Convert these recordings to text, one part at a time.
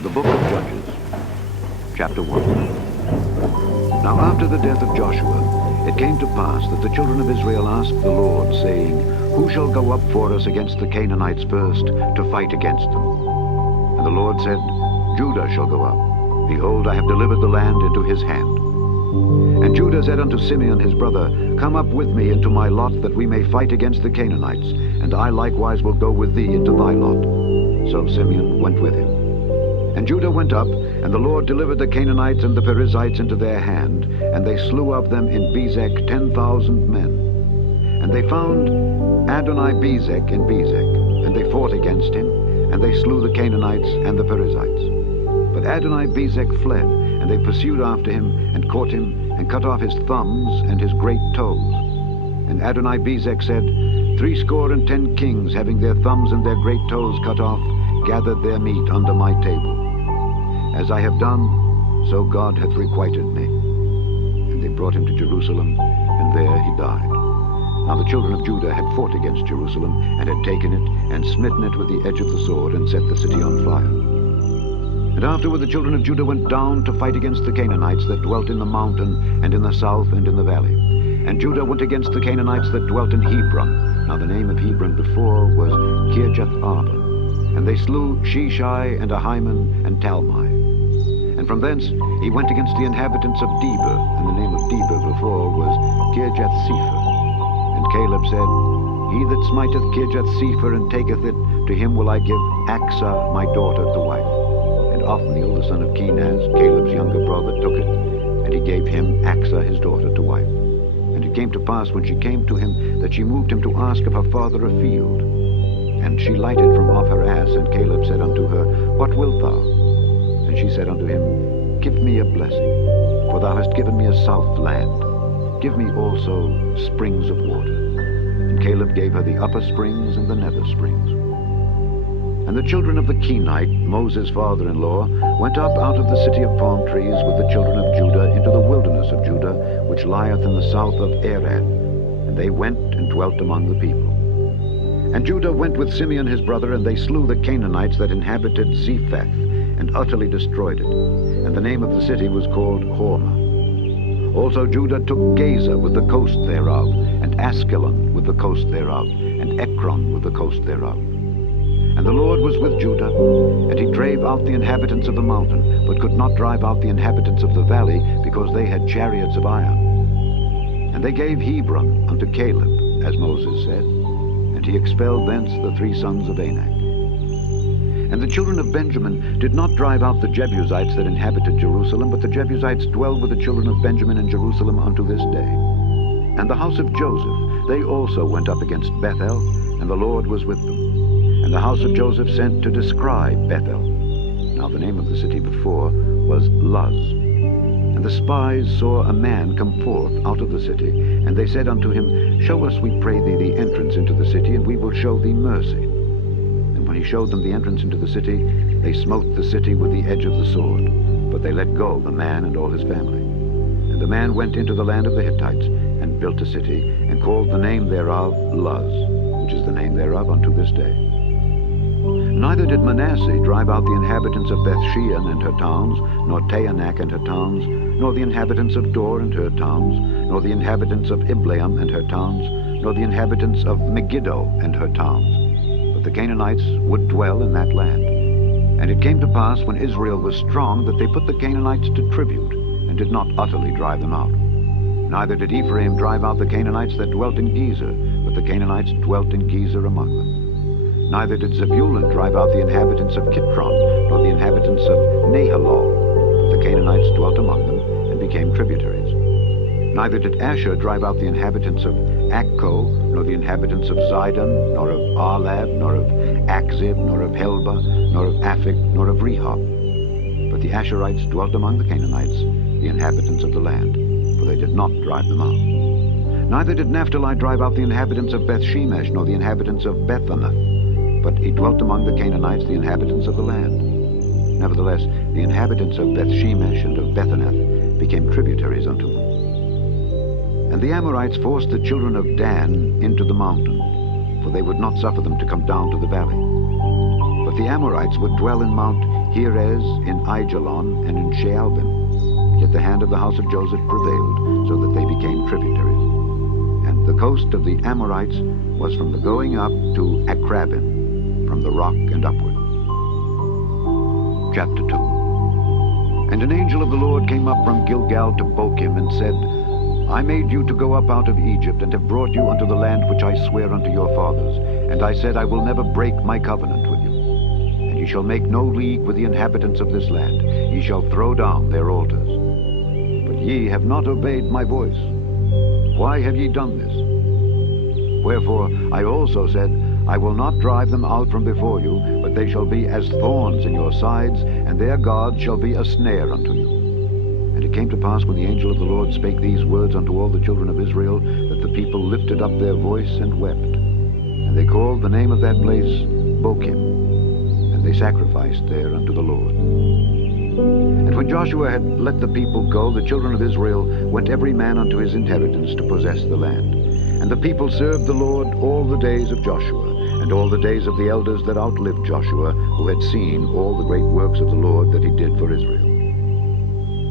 The Book of Judges, Chapter 1. Now after the death of Joshua, it came to pass that the children of Israel asked the Lord, saying, Who shall go up for us against the Canaanites first, to fight against them? And the Lord said, Judah shall go up. Behold, I have delivered the land into his hand. And Judah said unto Simeon his brother, Come up with me into my lot, that we may fight against the Canaanites, and I likewise will go with thee into thy lot. So Simeon went with him. And Judah went up, and the Lord delivered the Canaanites and the Perizzites into their hand, and they slew of them in Bezek 10,000 men. And they found Adoni-Bezek in Bezek, and they fought against him, and they slew the Canaanites and the Perizzites. But Adoni-Bezek fled, and they pursued after him, and caught him, and cut off his thumbs and his great toes. And Adoni-Bezek said, 70 kings, having their thumbs and their great toes cut off, gathered their meat under my table. As I have done, so God hath requited me. And they brought him to Jerusalem, and there he died. Now the children of Judah had fought against Jerusalem, and had taken it, and smitten it with the edge of the sword, and set the city on fire. And afterward the children of Judah went down to fight against the Canaanites that dwelt in the mountain, and in the south, and in the valley. And Judah went against the Canaanites that dwelt in Hebron. Now the name of Hebron before was Kirjath-Arba. And they slew Sheshai, and Ahiman, and Talmai. And from thence he went against the inhabitants of Debir, and the name of Debir before was Kirjath-Sepher. And Caleb said, He that smiteth Kirjath-Sepher and taketh it, to him will I give Achsah my daughter to wife. And Othniel, the son of Kenaz, Caleb's younger brother, took it, and he gave him Achsah his daughter to wife. And it came to pass, when she came to him, that she moved him to ask of her father a field. And she lighted from off her ass, and Caleb said unto her, What wilt thou? And she said unto him, Give me a blessing, for thou hast given me a south land. Give me also springs of water. And Caleb gave her the upper springs and the nether springs. And the children of the Kenite, Moses' father-in-law, went up out of the city of palm trees with the children of Judah into the wilderness of Judah, which lieth in the south of Arad. And they went and dwelt among the people. And Judah went with Simeon his brother, and they slew the Canaanites that inhabited Zephath, and utterly destroyed it. And the name of the city was called Hormah. Also Judah took Gaza with the coast thereof, and Askelon with the coast thereof, and Ekron with the coast thereof. And the Lord was with Judah, and he drave out the inhabitants of the mountain, but could not drive out the inhabitants of the valley, because they had chariots of iron. And they gave Hebron unto Caleb, as Moses said, and he expelled thence the 3 sons of Anak. And the children of Benjamin did not drive out the Jebusites that inhabited Jerusalem, but the Jebusites dwell with the children of Benjamin in Jerusalem unto this day. And the house of Joseph, they also went up against Bethel, and the Lord was with them. And the house of Joseph sent to describe Bethel. Now the name of the city before was Luz. And the spies saw a man come forth out of the city, and they said unto him, Show us, we pray thee, the entrance into the city, and we will show thee mercy. And when he showed them the entrance into the city, they smote the city with the edge of the sword, but they let go the man and all his family. And the man went into the land of the Hittites, and built a city, and called the name thereof Luz, which is the name thereof unto this day. Neither did Manasseh drive out the inhabitants of Bethshean and her towns, nor Taanach and her towns, nor the inhabitants of Dor and her towns, nor the inhabitants of Ibleam and her towns, nor the inhabitants of Megiddo and her towns. But the Canaanites would dwell in that land. And it came to pass, when Israel was strong, that they put the Canaanites to tribute, and did not utterly drive them out. Neither did Ephraim drive out the Canaanites that dwelt in Gezer, but the Canaanites dwelt in Gezer among them. Neither did Zebulun drive out the inhabitants of Kitron, nor the inhabitants of Nahalol, but the Canaanites dwelt among them, and became tributaries. Neither did Asher drive out the inhabitants of Akko, nor the inhabitants of Zidon, nor of Arlad, nor of Akzib, nor of Helba, nor of Aphik, nor of Rehob. But the Asherites dwelt among the Canaanites, the inhabitants of the land, for they did not drive them out. Neither did Naphtali drive out the inhabitants of Bethshemesh, nor the inhabitants of Bethanath, but he dwelt among the Canaanites, the inhabitants of the land. Nevertheless, the inhabitants of Bethshemesh and of Bethanath became tributaries unto them. And the Amorites forced the children of Dan into the mountain, for they would not suffer them to come down to the valley. But the Amorites would dwell in Mount Heres, in Aijalon, and in Shaalbim. Yet the hand of the house of Joseph prevailed, so that they became tributaries. And the coast of the Amorites was from the going up to Akrabim, from the rock and upward. Chapter 2. And an angel of the Lord came up from Gilgal to Bochim, and said, I made you to go up out of Egypt, and have brought you unto the land which I swear unto your fathers. And I said, I will never break my covenant with you. And ye shall make no league with the inhabitants of this land. Ye shall throw down their altars. But ye have not obeyed my voice. Why have ye done this? Wherefore I also said, I will not drive them out from before you, but they shall be as thorns in your sides, and their God shall be a snare unto you. And it came to pass, when the angel of the Lord spake these words unto all the children of Israel, that the people lifted up their voice and wept. And they called the name of that place Bochim, and they sacrificed there unto the Lord. And when Joshua had let the people go, the children of Israel went every man unto his inheritance to possess the land. And the people served the Lord all the days of Joshua, and all the days of the elders that outlived Joshua, who had seen all the great works of the Lord that he did for Israel.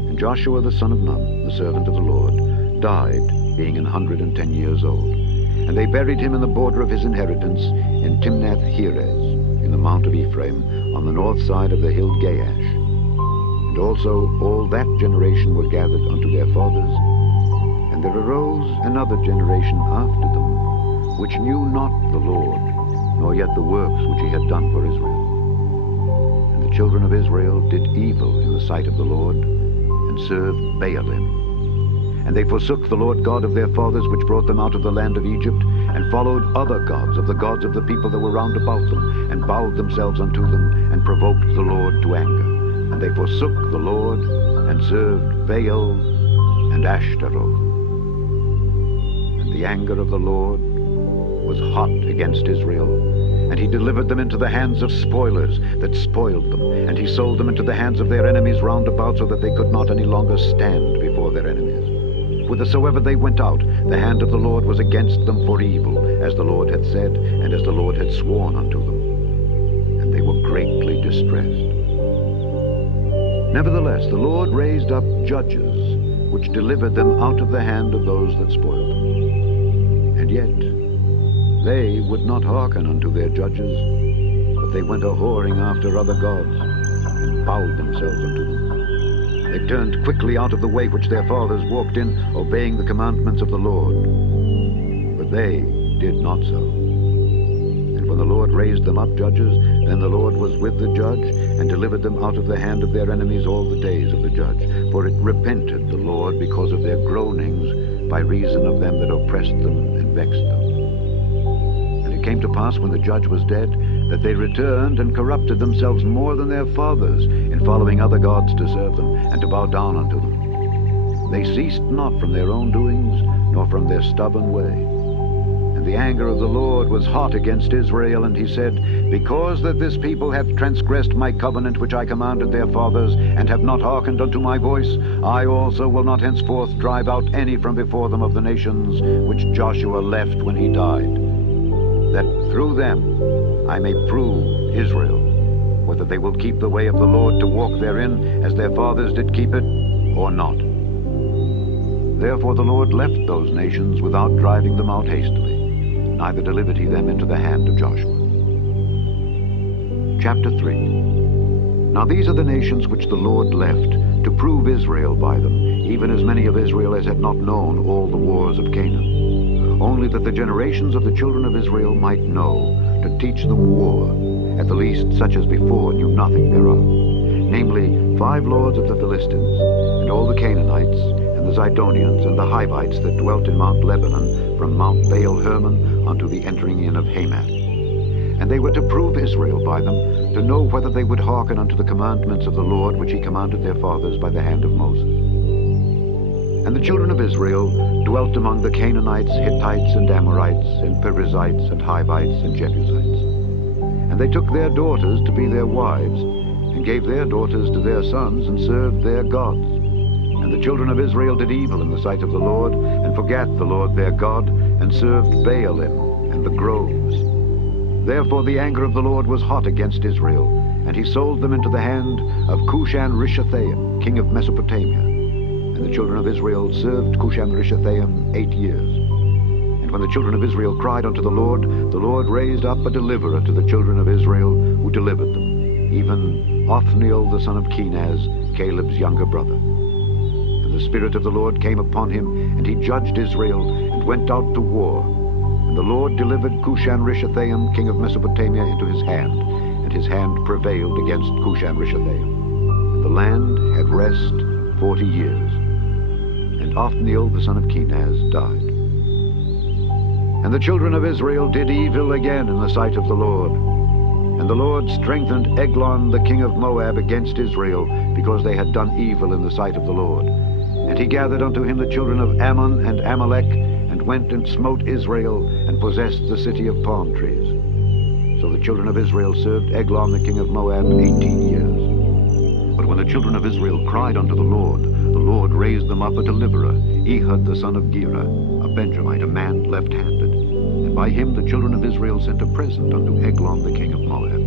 And Joshua the son of Nun, the servant of the Lord, died, being 110 years old. And they buried him in the border of his inheritance in Timnath-Heres, in the mount of Ephraim, on the north side of the hill Gaash. And also all that generation were gathered unto their fathers. And there arose another generation after them, which knew not the Lord, nor yet the works which he had done for Israel. And the children of Israel did evil in the sight of the Lord, and served Baalim. And they forsook the Lord God of their fathers, which brought them out of the land of Egypt, and followed other gods of the gods of the people that were round about them, and bowed themselves unto them, and provoked the Lord to anger. And they forsook the Lord, and served Baal and Ashtaroth. And the anger of the Lord was hot against Israel, and he delivered them into the hands of spoilers that spoiled them, and he sold them into the hands of their enemies round about, so that they could not any longer stand before their enemies. Whithersoever they went out, the hand of the Lord was against them for evil, as the Lord had said, and as the Lord had sworn unto them. And they were greatly distressed. Nevertheless, the Lord raised up judges, which delivered them out of the hand of those that spoiled them. And yet they would not hearken unto their judges, but they went a-whoring after other gods, and bowed themselves unto them. They turned quickly out of the way which their fathers walked in, obeying the commandments of the Lord. But they did not so. And when the Lord raised them up judges, then the Lord was with the judge, and delivered them out of the hand of their enemies all the days of the judge. For it repented the Lord because of their groanings, by reason of them that oppressed them and vexed them. And it came to pass, when the judge was dead, that they returned and corrupted themselves more than their fathers, in following other gods to serve them, and to bow down unto them. They ceased not from their own doings, nor from their stubborn way. And the anger of the Lord was hot against Israel, and he said, Because that this people hath transgressed my covenant which I commanded their fathers, and have not hearkened unto my voice, I also will not henceforth drive out any from before them of the nations which Joshua left when he died, that through them I may prove Israel, whether they will keep the way of the Lord to walk therein, as their fathers did keep it, or not. Therefore the Lord left those nations without driving them out hastily, neither delivered he them into the hand of Joshua. Chapter 3. Now these are the nations which the Lord left, to prove Israel by them, even as many of Israel as had not known all the wars of Canaan, only that the generations of the children of Israel might know, to teach them war, at the least such as before knew nothing thereof, namely 5 lords of the Philistines, and all the Canaanites, and the Zidonians, and the Hivites that dwelt in Mount Lebanon, from Mount Baal-Hermon unto the entering in of Hamath. And they were to prove Israel by them, to know whether they would hearken unto the commandments of the Lord which he commanded their fathers by the hand of Moses. And the children of Israel dwelt among the Canaanites, Hittites, and Amorites, and Perizzites, and Hivites, and Jebusites. And they took their daughters to be their wives, and gave their daughters to their sons, and served their gods. And the children of Israel did evil in the sight of the Lord, and forgat the Lord their God, and served Baalim and the groves. Therefore the anger of the Lord was hot against Israel, And he sold them into the hand of Cushan-Rishathaim, king of Mesopotamia. And the children of Israel served Cushan-Rishathaim 8 years. And when the children of Israel cried unto the Lord raised up a deliverer to the children of Israel, who delivered them, even Othniel the son of Kenaz, Caleb's younger brother. And the Spirit of the Lord came upon him, and he judged Israel, and went out to war. And the Lord delivered Cushan-Rishathaim, king of Mesopotamia, into his hand, and his hand prevailed against Cushan-Rishathaim. And the land had rest 40 years. And Othniel the son of Kenaz died. And the children of Israel did evil again in the sight of the Lord. And the Lord strengthened Eglon the king of Moab against Israel, because they had done evil in the sight of the Lord. And he gathered unto him the children of Ammon and Amalek, and went and smote Israel, and possessed the city of palm trees. So the children of Israel served Eglon the king of Moab 18 years. But when the children of Israel cried unto the Lord raised them up a deliverer, Ehud the son of Gera, a Benjamite, a man left-handed. And by him the children of Israel sent a present unto Eglon the king of Moab.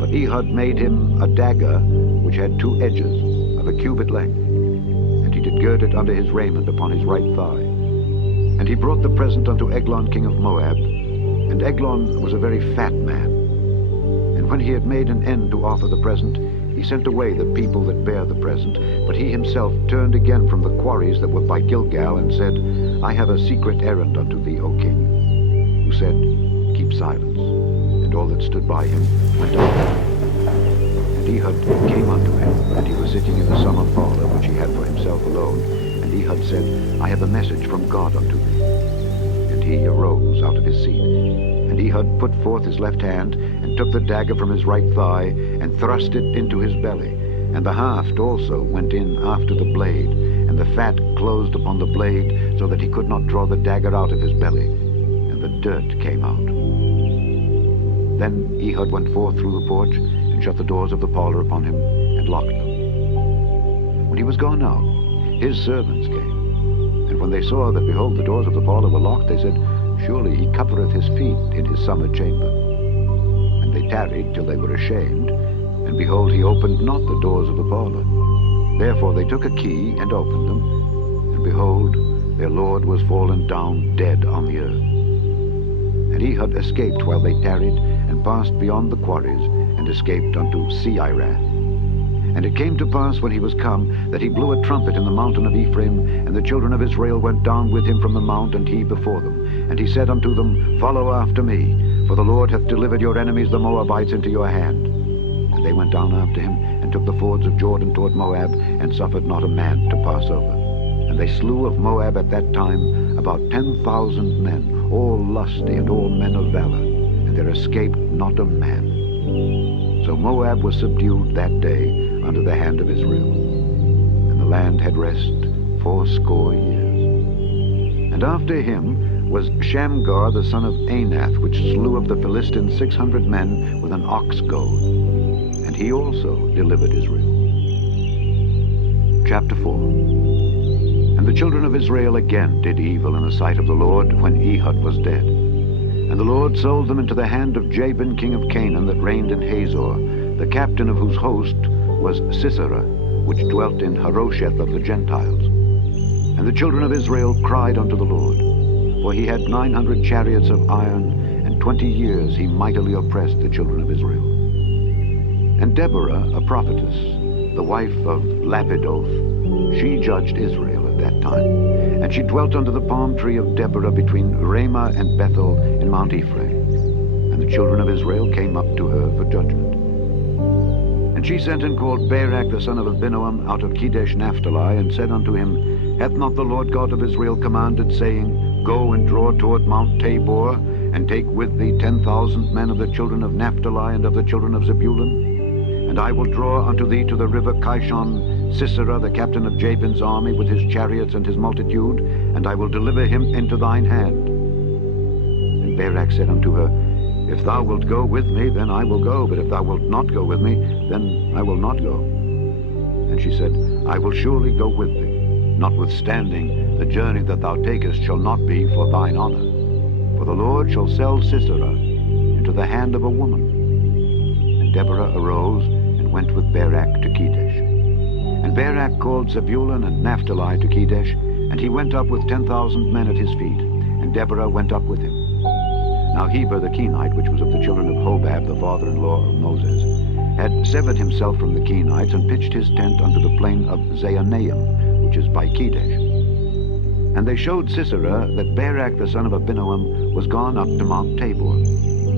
But Ehud made him a dagger which had 2 edges, of a cubit length. And he did gird it under his raiment upon his right thigh. And he brought the present unto Eglon king of Moab. And Eglon was a very fat man. And when he had made an end to offer the present, he sent away the people that bare the present, but he himself turned again from the quarries that were by Gilgal, and said, I have a secret errand unto thee, O king. Who said, Keep silence. And all that stood by him went out. And Ehud came unto him, and he was sitting in the summer parlor which he had for himself alone. And Ehud said, I have a message from God unto thee. And he arose out of his seat. And Ehud put forth his left hand, and took the dagger from his right thigh, and thrust it into his belly. And the haft also went in after the blade, and the fat closed upon the blade, so that he could not draw the dagger out of his belly. And the dirt came out. Then Ehud went forth through the porch, and shut the doors of the parlor upon him, and locked them. When he was gone out, his servants came. And when they saw that, behold, the doors of the parlor were locked, they said, Surely he covereth his feet in his summer chamber. And they tarried till they were ashamed, and behold, he opened not the doors of the parlor. Therefore they took a key, and opened them, and behold, their lord was fallen down dead on the earth. And Ehud escaped while they tarried, and passed beyond the quarries, and escaped unto Seirath. And it came to pass, when he was come, that he blew a trumpet in the mountain of Ephraim, and the children of Israel went down with him from the mount, and he before them. And he said unto them, Follow after me, for the Lord hath delivered your enemies the Moabites into your hand. And they went down after him, and took the fords of Jordan toward Moab, and suffered not a man to pass over. And they slew of Moab at that time about 10,000 men, all lusty and all men of valor, and there escaped not a man. So Moab was subdued that day under the hand of Israel. And the land had rest 80 years. And after him was Shamgar the son of Anath, which slew of the Philistines 600 men with an ox goad. And he also delivered Israel. Chapter 4. And the children of Israel again did evil in the sight of the Lord, when Ehud was dead. And the Lord sold them into the hand of Jabin king of Canaan, that reigned in Hazor, the captain of whose host was Sisera, which dwelt in Harosheth of the Gentiles. And the children of Israel cried unto the Lord, for he had 900 chariots of iron, and 20 years he mightily oppressed the children of Israel. And Deborah, a prophetess, the wife of Lapidoth, she judged Israel at that time. And she dwelt under the palm tree of Deborah between Ramah and Bethel in Mount Ephraim. And the children of Israel came up to her for judgment. And she sent and called Barak the son of Abinoam out of Kedesh Naphtali, and said unto him, Hath not the Lord God of Israel commanded, saying, Go and draw toward Mount Tabor, and take with thee 10,000 men of the children of Naphtali and of the children of Zebulun? And I will draw unto thee to the river Kishon Sisera, the captain of Jabin's army, with his chariots and his multitude, and I will deliver him into thine hand. And Barak said unto her, If thou wilt go with me, then I will go, but if thou wilt not go with me, then I will not go. And she said, I will surely go with thee. Notwithstanding, the journey that thou takest shall not be for thine honor. For the Lord shall sell Sisera into the hand of a woman. And And Deborah arose and went with Barak to Kedesh. And Barak called Zebulun and Naphtali to Kedesh, and he went up with 10,000 men at his feet, and Deborah went up with him. Now Heber the Kenite, which was of the children of Hobab, the father-in-law of Moses, had severed himself from the Kenites and pitched his tent unto the plain of Zaanaim, which is by Kedesh. And they showed Sisera that Barak the son of Abinoam was gone up to Mount Tabor.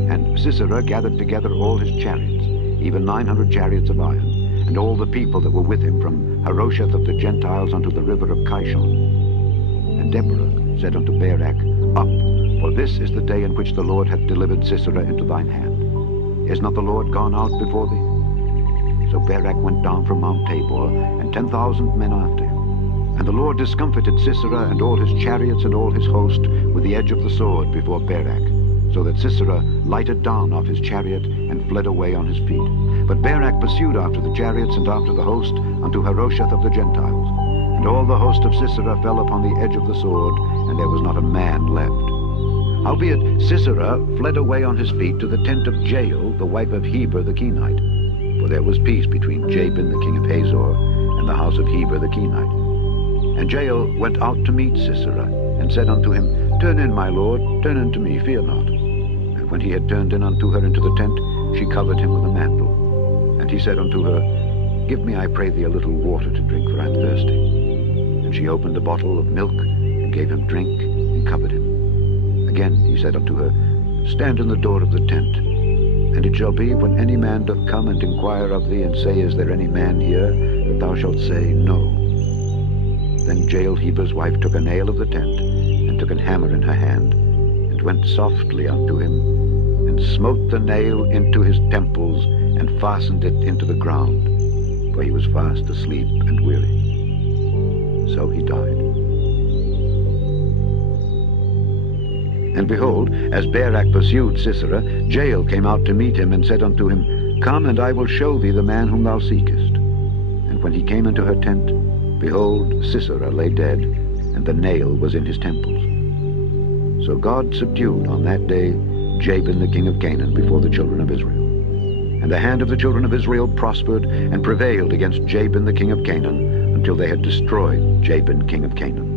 And Sisera gathered together all his chariots, even 900 chariots of iron, and all the people that were with him from Harosheth of the Gentiles unto the river of Kishon. And Deborah said unto Barak, Up, for this is the day in which the Lord hath delivered Sisera into thine hand. Is not the Lord gone out before thee? So Barak went down from Mount Tabor, and 10,000 men after him. And the Lord discomfited Sisera and all his chariots and all his host with the edge of the sword before Barak, so that Sisera lighted down off his chariot and fled away on his feet. But Barak pursued after the chariots and after the host unto Harosheth of the Gentiles. And all the host of Sisera fell upon the edge of the sword, and there was not a man left. Howbeit Sisera fled away on his feet to the tent of Jael, the wife of Heber the Kenite. For there was peace between Jabin the king of Hazor and the house of Heber the Kenite. And Jael went out to meet Sisera, and said unto him, Turn in, my lord, turn in to me, fear not. And when he had turned in unto her into the tent, she covered him with a mantle. And he said unto her, Give me, I pray thee, a little water to drink, for I am thirsty. And she opened a bottle of milk, and gave him drink, and covered him. Again he said unto her, Stand in the door of the tent. And it shall be, when any man doth come and inquire of thee, and say, Is there any man here? That thou shalt say, No. Then Jael Heber's wife took a nail of the tent, and took an hammer in her hand, and went softly unto him, and smote the nail into his temples, and fastened it into the ground, for he was fast asleep and weary. So he died. And behold, as Barak pursued Sisera, Jael came out to meet him, and said unto him, Come, and I will show thee the man whom thou seekest. And when he came into her tent, behold, Sisera lay dead, and the nail was in his temples. So God subdued on that day Jabin the king of Canaan before the children of Israel. And the hand of the children of Israel prospered and prevailed against Jabin the king of Canaan, until they had destroyed Jabin king of Canaan.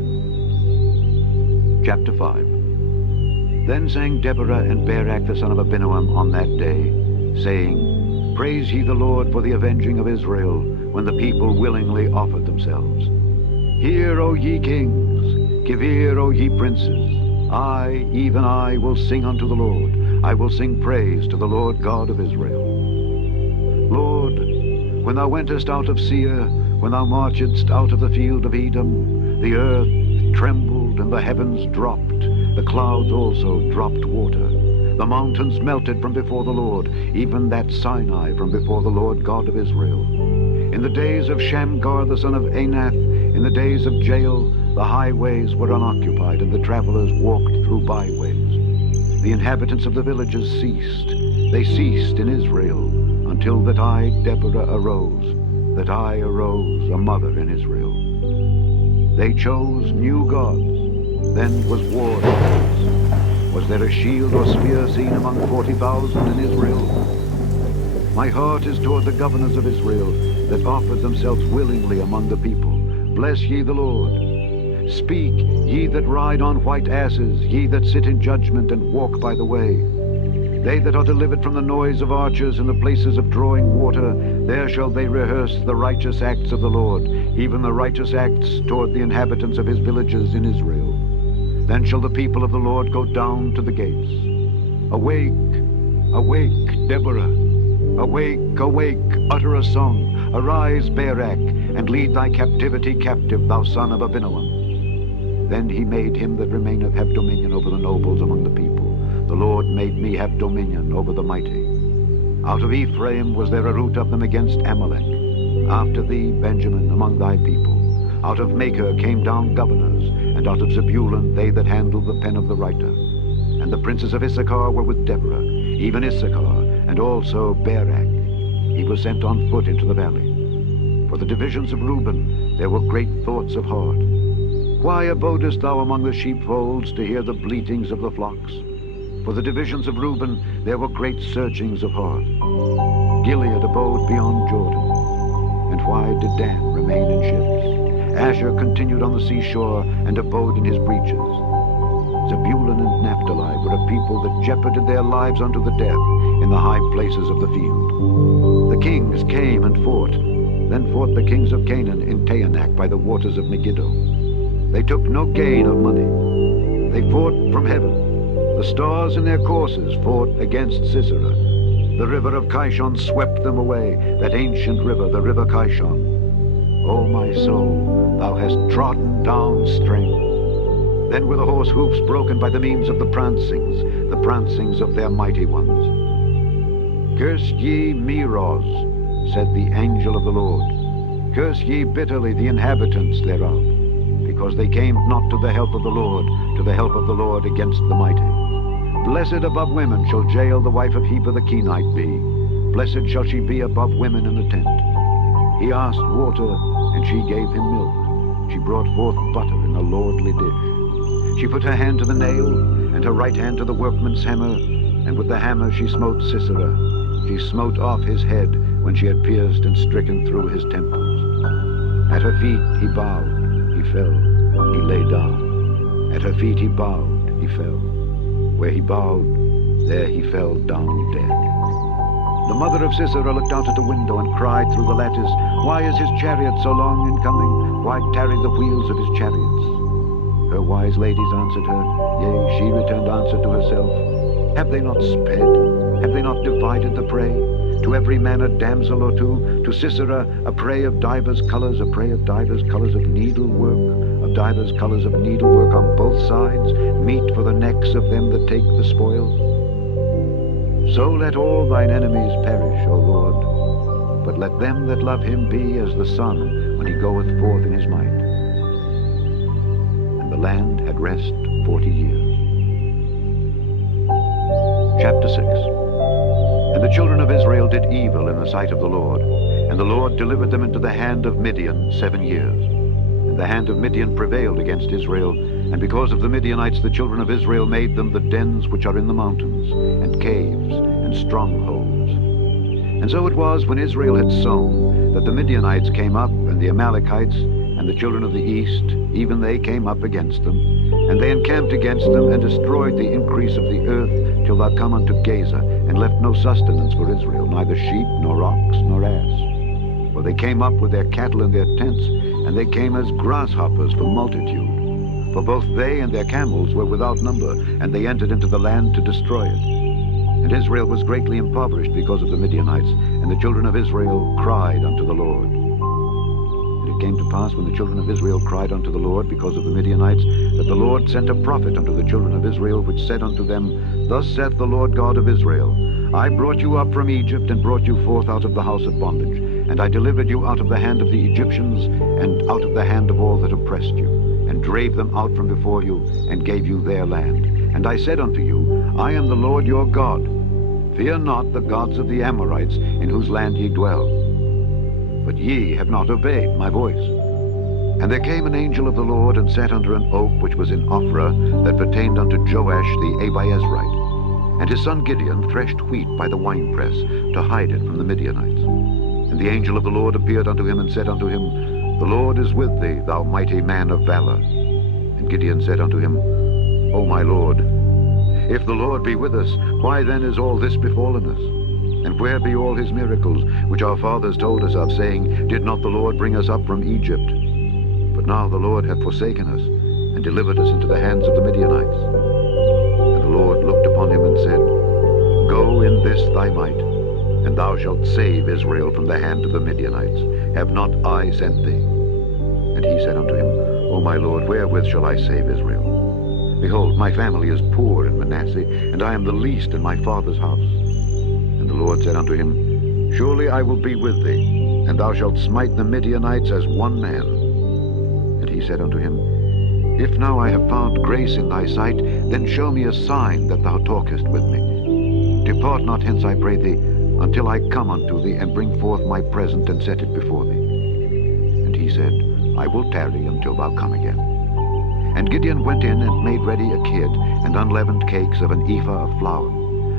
Chapter 5. Then sang Deborah and Barak the son of Abinoam on that day, saying, Praise ye the Lord for the avenging of Israel, when the people willingly offered themselves. Hear, O ye kings, give ear, O ye princes. I, even I, will sing unto the Lord. I will sing praise to the Lord God of Israel. Lord, when thou wentest out of Seir, when thou marchedst out of the field of Edom, the earth trembled and the heavens dropped. The clouds also dropped water. The mountains melted from before the Lord, even that Sinai from before the Lord God of Israel. In the days of Shamgar the son of Anath, in the days of Jael, the highways were unoccupied, and the travelers walked through byways. The inhabitants of the villages ceased. They ceased in Israel, until that I, Deborah, arose, a mother in Israel. They chose new gods. Then was war in peace. Was there a shield or spear seen among 40,000 in Israel? My heart is toward the governors of Israel, that offered themselves willingly among the people. Bless ye the Lord. Speak, ye that ride on white asses, ye that sit in judgment and walk by the way. They that are delivered from the noise of archers in the places of drawing water, there shall they rehearse the righteous acts of the Lord, even the righteous acts toward the inhabitants of his villages in Israel. Then shall the people of the Lord go down to the gates. Awake, awake, Deborah. Awake, awake, utter a song. Arise, Barak, and lead thy captivity captive, thou son of Abinoam. Then he made him that remaineth have dominion over the nobles among the people. The Lord made me have dominion over the mighty. Out of Ephraim was there a root of them against Amalek. After thee, Benjamin, among thy people. Out of Machir came down governors, and out of Zebulun they that handled the pen of the writer. And the princes of Issachar were with Deborah, even Issachar, and also Barak. He was sent on foot into the valley. For the divisions of Reuben there were great thoughts of heart. Why abodest thou among the sheepfolds to hear the bleatings of the flocks? For the divisions of Reuben there were great searchings of heart. Gilead abode beyond Jordan. And why did Dan remain in ships? Asher continued on the seashore and abode in his breaches. Zebulun and Naphtali were a people that jeoparded their lives unto the death in the high places of the field. The kings came and fought. Then fought the kings of Canaan in Taanach by the waters of Megiddo. They took no gain of money. They fought from heaven. The stars in their courses fought against Sisera. The river of Kishon swept them away, that ancient river, the river Kishon. O my soul, thou hast trodden down strength. Then were the horse hoofs broken by the means of the prancings of their mighty ones. Curse ye Meroz, said the angel of the Lord. Curse ye bitterly the inhabitants thereof, because they came not to the help of the Lord against the mighty. Blessed above women shall Jael the wife of Heber the Kenite be. Blessed shall she be above women in the tent. He asked water, and she gave him milk. She brought forth butter in a lordly dish. She put her hand to the nail, and her right hand to the workman's hammer, and with the hammer she smote Sisera. She smote off his head when she had pierced and stricken through his temples. At her feet he bowed, he fell, he lay down. At her feet he bowed, he fell. Where he bowed, there he fell down dead. The mother of Sisera looked out at the window and cried through the lattice, Why is his chariot so long in coming? Why tarry the wheels of his chariots? Her wise ladies answered her, yea, she returned answer to herself. Have they not sped? Have they not divided the prey? To every man a damsel or two, to Sisera a prey of divers colors, a prey of divers colors of needlework, of divers colors of needlework on both sides, meat for the necks of them that take the spoil. So let all thine enemies perish, O Lord, but let them that love him be as the sun when he goeth forth in his might. And the land had rest 40 years. Chapter 6. And the children of Israel did evil in the sight of the Lord, and the Lord delivered them into the hand of Midian 7 years. And the hand of Midian prevailed against Israel, and because of the Midianites the children of Israel made them the dens which are in the mountains, and caves, and strongholds. And so it was, when Israel had sown, that the Midianites came up, and the Amalekites, and the children of the east, even they came up against them. And they encamped against them, and destroyed the increase of the earth, till thou come unto Gaza, and left no sustenance for Israel, neither sheep, nor ox, nor ass. For they came up with their cattle and their tents, and they came as grasshoppers for multitude. For both they and their camels were without number, and they entered into the land to destroy it. And Israel was greatly impoverished because of the Midianites, and the children of Israel cried unto the Lord. And it came to pass, when the children of Israel cried unto the Lord because of the Midianites, that the Lord sent a prophet unto the children of Israel, which said unto them, Thus saith the Lord God of Israel, I brought you up from Egypt, and brought you forth out of the house of bondage. And I delivered you out of the hand of the Egyptians, and out of the hand of all that oppressed you, and drave them out from before you, and gave you their land. And I said unto you, I am the Lord your God. Fear not the gods of the Amorites, in whose land ye dwell. But ye have not obeyed my voice. And there came an angel of the Lord, and sat under an oak which was in Ophrah, that pertained unto Joash the Abiezrite. And his son Gideon threshed wheat by the winepress, to hide it from the Midianites. And the angel of the Lord appeared unto him, and said unto him, The Lord is with thee, thou mighty man of valor. And Gideon said unto him, O my Lord, if the Lord be with us, why then is all this befallen us? And where be all his miracles, which our fathers told us of, saying, Did not the Lord bring us up from Egypt? But now the Lord hath forsaken us, and delivered us into the hands of the Midianites. And the Lord looked upon him, and said, Go in this thy might, and thou shalt save Israel from the hand of the Midianites. Have not I sent thee? And he said unto him, O my Lord, wherewith shall I save Israel? Behold, my family is poor in Manasseh, and I am the least in my father's house. And the Lord said unto him, Surely I will be with thee, and thou shalt smite the Midianites as one man. And he said unto him, If now I have found grace in thy sight, then show me a sign that thou talkest with me. Depart not hence, I pray thee, until I come unto thee, and bring forth my present, and set it before thee. And he said, I will tarry until thou come again. And Gideon went in, and made ready a kid, and unleavened cakes of an ephah of flour.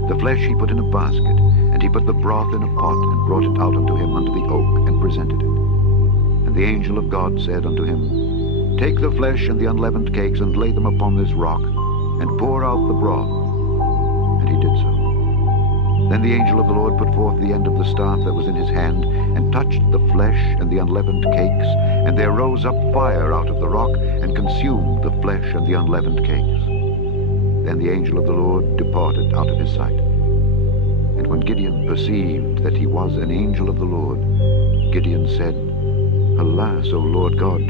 The flesh he put in a basket, And he put the broth in a pot, and brought it out unto him unto the oak, and presented it. And the angel of God said unto him, Take the flesh and the unleavened cakes, and lay them upon this rock, and pour out the broth. And he did so. Then the angel of the Lord put forth the end of the staff that was in his hand, and touched the flesh and the unleavened cakes, and there rose up fire out of the rock, and consumed the flesh and the unleavened cakes. Then the angel of the Lord departed out of his sight. And when Gideon perceived that he was an angel of the Lord, Gideon said, Alas, O Lord God,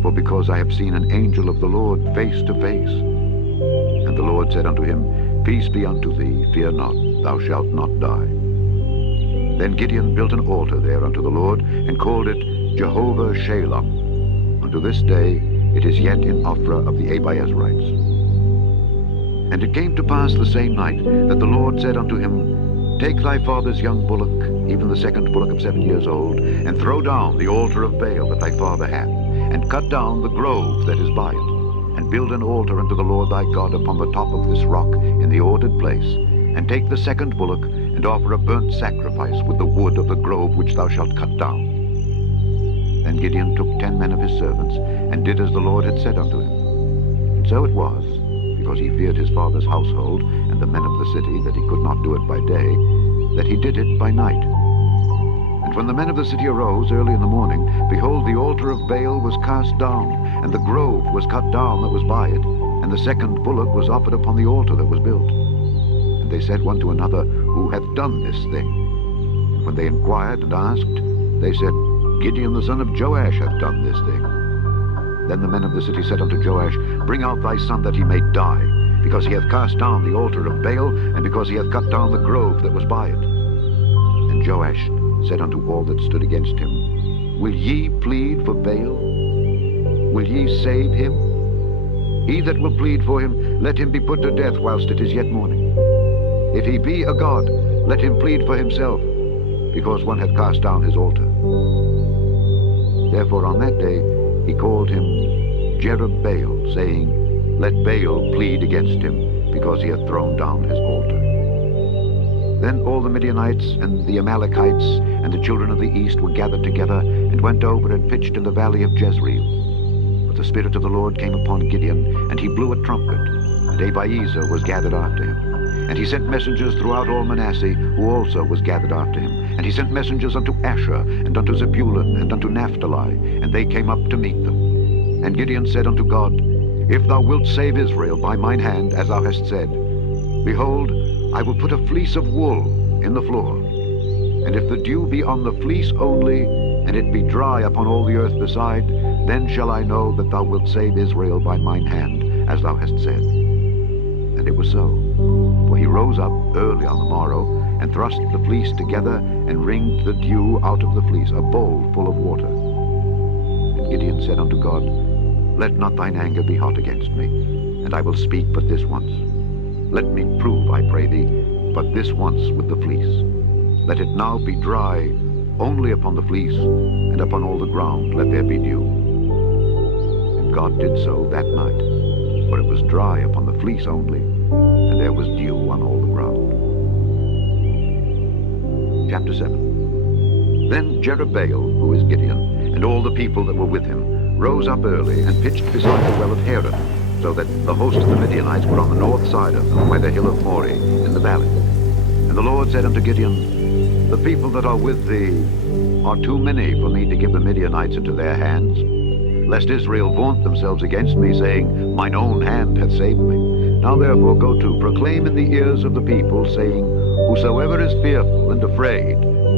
for because I have seen an angel of the Lord face to face. And the Lord said unto him, Peace be unto thee, fear not, thou shalt not die. Then Gideon built an altar there unto the Lord, and called it Jehovah Shalom. Unto this day it is yet in Ophrah of the Abiezrites. And it came to pass the same night that the Lord said unto him, Take thy father's young bullock, even the second bullock of 7 years old, and throw down the altar of Baal that thy father hath, and cut down the grove that is by it, and build an altar unto the Lord thy God upon the top of this rock in the ordered place, and take the second bullock, and offer a burnt sacrifice with the wood of the grove which thou shalt cut down. Then Gideon took 10 men of his servants, and did as the Lord had said unto him. And so it was, because he feared his father's household and the men of the city, that he could not do it by day, that he did it by night. And when the men of the city arose early in the morning, behold, the altar of Baal was cast down, and the grove was cut down that was by it, and the second bullock was offered upon the altar that was built. And they said one to another, Who hath done this thing? And when they inquired and asked, they said, Gideon the son of Joash hath done this thing. Then the men of the city said unto Joash, Bring out thy son that he may die, because he hath cast down the altar of Baal, and because he hath cut down the grove that was by it. And Joash said unto all that stood against him, Will ye plead for Baal? Will ye save him? He that will plead for him, let him be put to death whilst it is yet morning. If he be a god, let him plead for himself, because one hath cast down his altar. Therefore on that day he called him Jerubbaal, saying, Let Baal plead against him, because he hath thrown down his altar. Then all the Midianites and the Amalekites and the children of the east were gathered together, and went over and pitched in the valley of Jezreel. But the Spirit of the Lord came upon Gideon, and he blew a trumpet, and Abiezer was gathered after him. And he sent messengers throughout all Manasseh, who also was gathered after him. And he sent messengers unto Asher, and unto Zebulun, and unto Naphtali, and they came up to meet them. And Gideon said unto God, If thou wilt save Israel by mine hand, as thou hast said, behold, I will put a fleece of wool in the floor. And if the dew be on the fleece only, and it be dry upon all the earth beside, then shall I know that thou wilt save Israel by mine hand, as thou hast said. And it was so. For he rose up early on the morrow, and thrust the fleece together, and wringed the dew out of the fleece, a bowl full of water. And Gideon said unto God, Let not thine anger be hot against me, and I will speak but this once. Let me prove, I pray thee, but this once with the fleece. Let it now be dry only upon the fleece, and upon all the ground let there be dew. And God did so that night, for it was dry upon the fleece only, and there was dew on all the ground. Chapter 7. Then Jerubbaal, who is Gideon, and all the people that were with him, rose up early, and pitched beside the well of Haran, so that the host of the Midianites were on the north side of them, by the hill of Moreh, in the valley. And the Lord said unto Gideon, The people that are with thee are too many for me to give the Midianites into their hands, lest Israel vaunt themselves against me, saying, Mine own hand hath saved me. Now therefore go to, proclaim in the ears of the people, saying, Whosoever is fearful and afraid,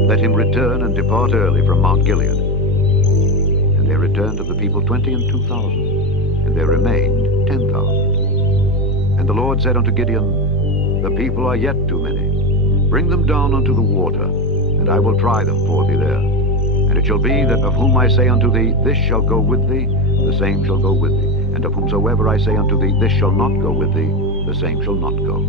let him return and depart early from Mount Gilead. And there returned of the people 22,000, and there remained 10,000. And the Lord said unto Gideon, The people are yet too many. Bring them down unto the water, and I will try them for thee there. And it shall be that of whom I say unto thee, This shall go with thee, the same shall go with thee. And of whomsoever I say unto thee, This shall not go with thee, the same shall not go.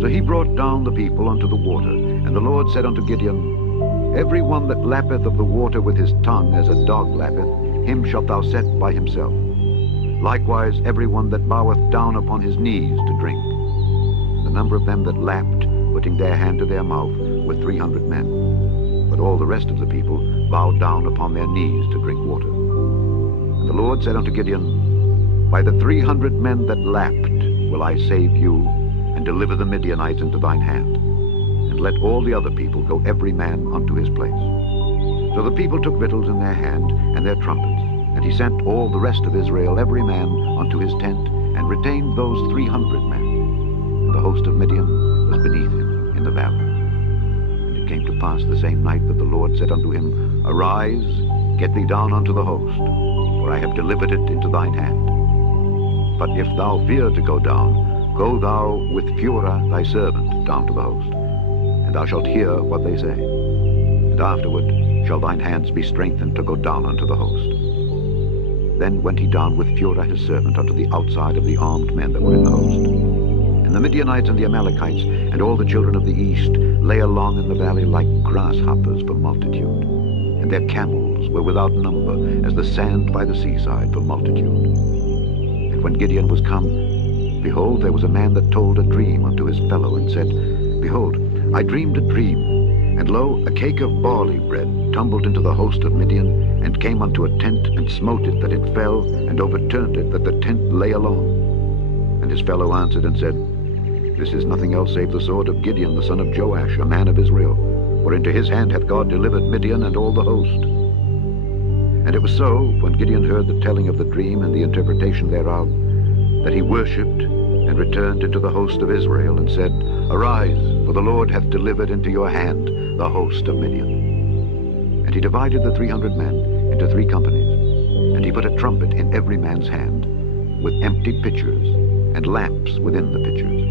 So he brought down the people unto the water. And the Lord said unto Gideon, Every one that lappeth of the water with his tongue, as a dog lappeth, him shalt thou set by himself. Likewise every one that boweth down upon his knees to drink. The number of them that lapped putting their hand to their mouth, were 300 men. But all the rest of the people bowed down upon their knees to drink water. And the Lord said unto Gideon, By the 300 men that lapped will I save you, and deliver the Midianites into thine hand. And let all the other people go every man unto his place. So the people took victuals in their hand, and their trumpets. And he sent all the rest of Israel, every man unto his tent, and retained those 300 men. And the host of Midian was beneath him in the valley. And it came to pass the same night that the Lord said unto him, Arise, get thee down unto the host, for I have delivered it into thine hand. But if thou fear to go down, go thou with Phurah thy servant down to the host, and thou shalt hear what they say. And afterward shall thine hands be strengthened to go down unto the host. Then went he down with Phurah his servant unto the outside of the armed men that were in the host. And the Midianites and the Amalekites and all the children of the east lay along in the valley like grasshoppers for multitude. And their camels were without number, as the sand by the seaside for multitude. And when Gideon was come, behold, there was a man that told a dream unto his fellow, and said, Behold, I dreamed a dream, and lo, a cake of barley bread tumbled into the host of Midian, and came unto a tent, and smote it that it fell, and overturned it that the tent lay along. And his fellow answered and said, This is nothing else save the sword of Gideon the son of Joash, a man of Israel, for into his hand hath God delivered Midian and all the host. And it was so, when Gideon heard the telling of the dream and the interpretation thereof, that he worshipped, and returned into the host of Israel, and said, Arise, for the Lord hath delivered into your hand the host of Midian. And he divided the 300 men into 3 companies, and he put a trumpet in every man's hand, with empty pitchers, and lamps within the pitchers.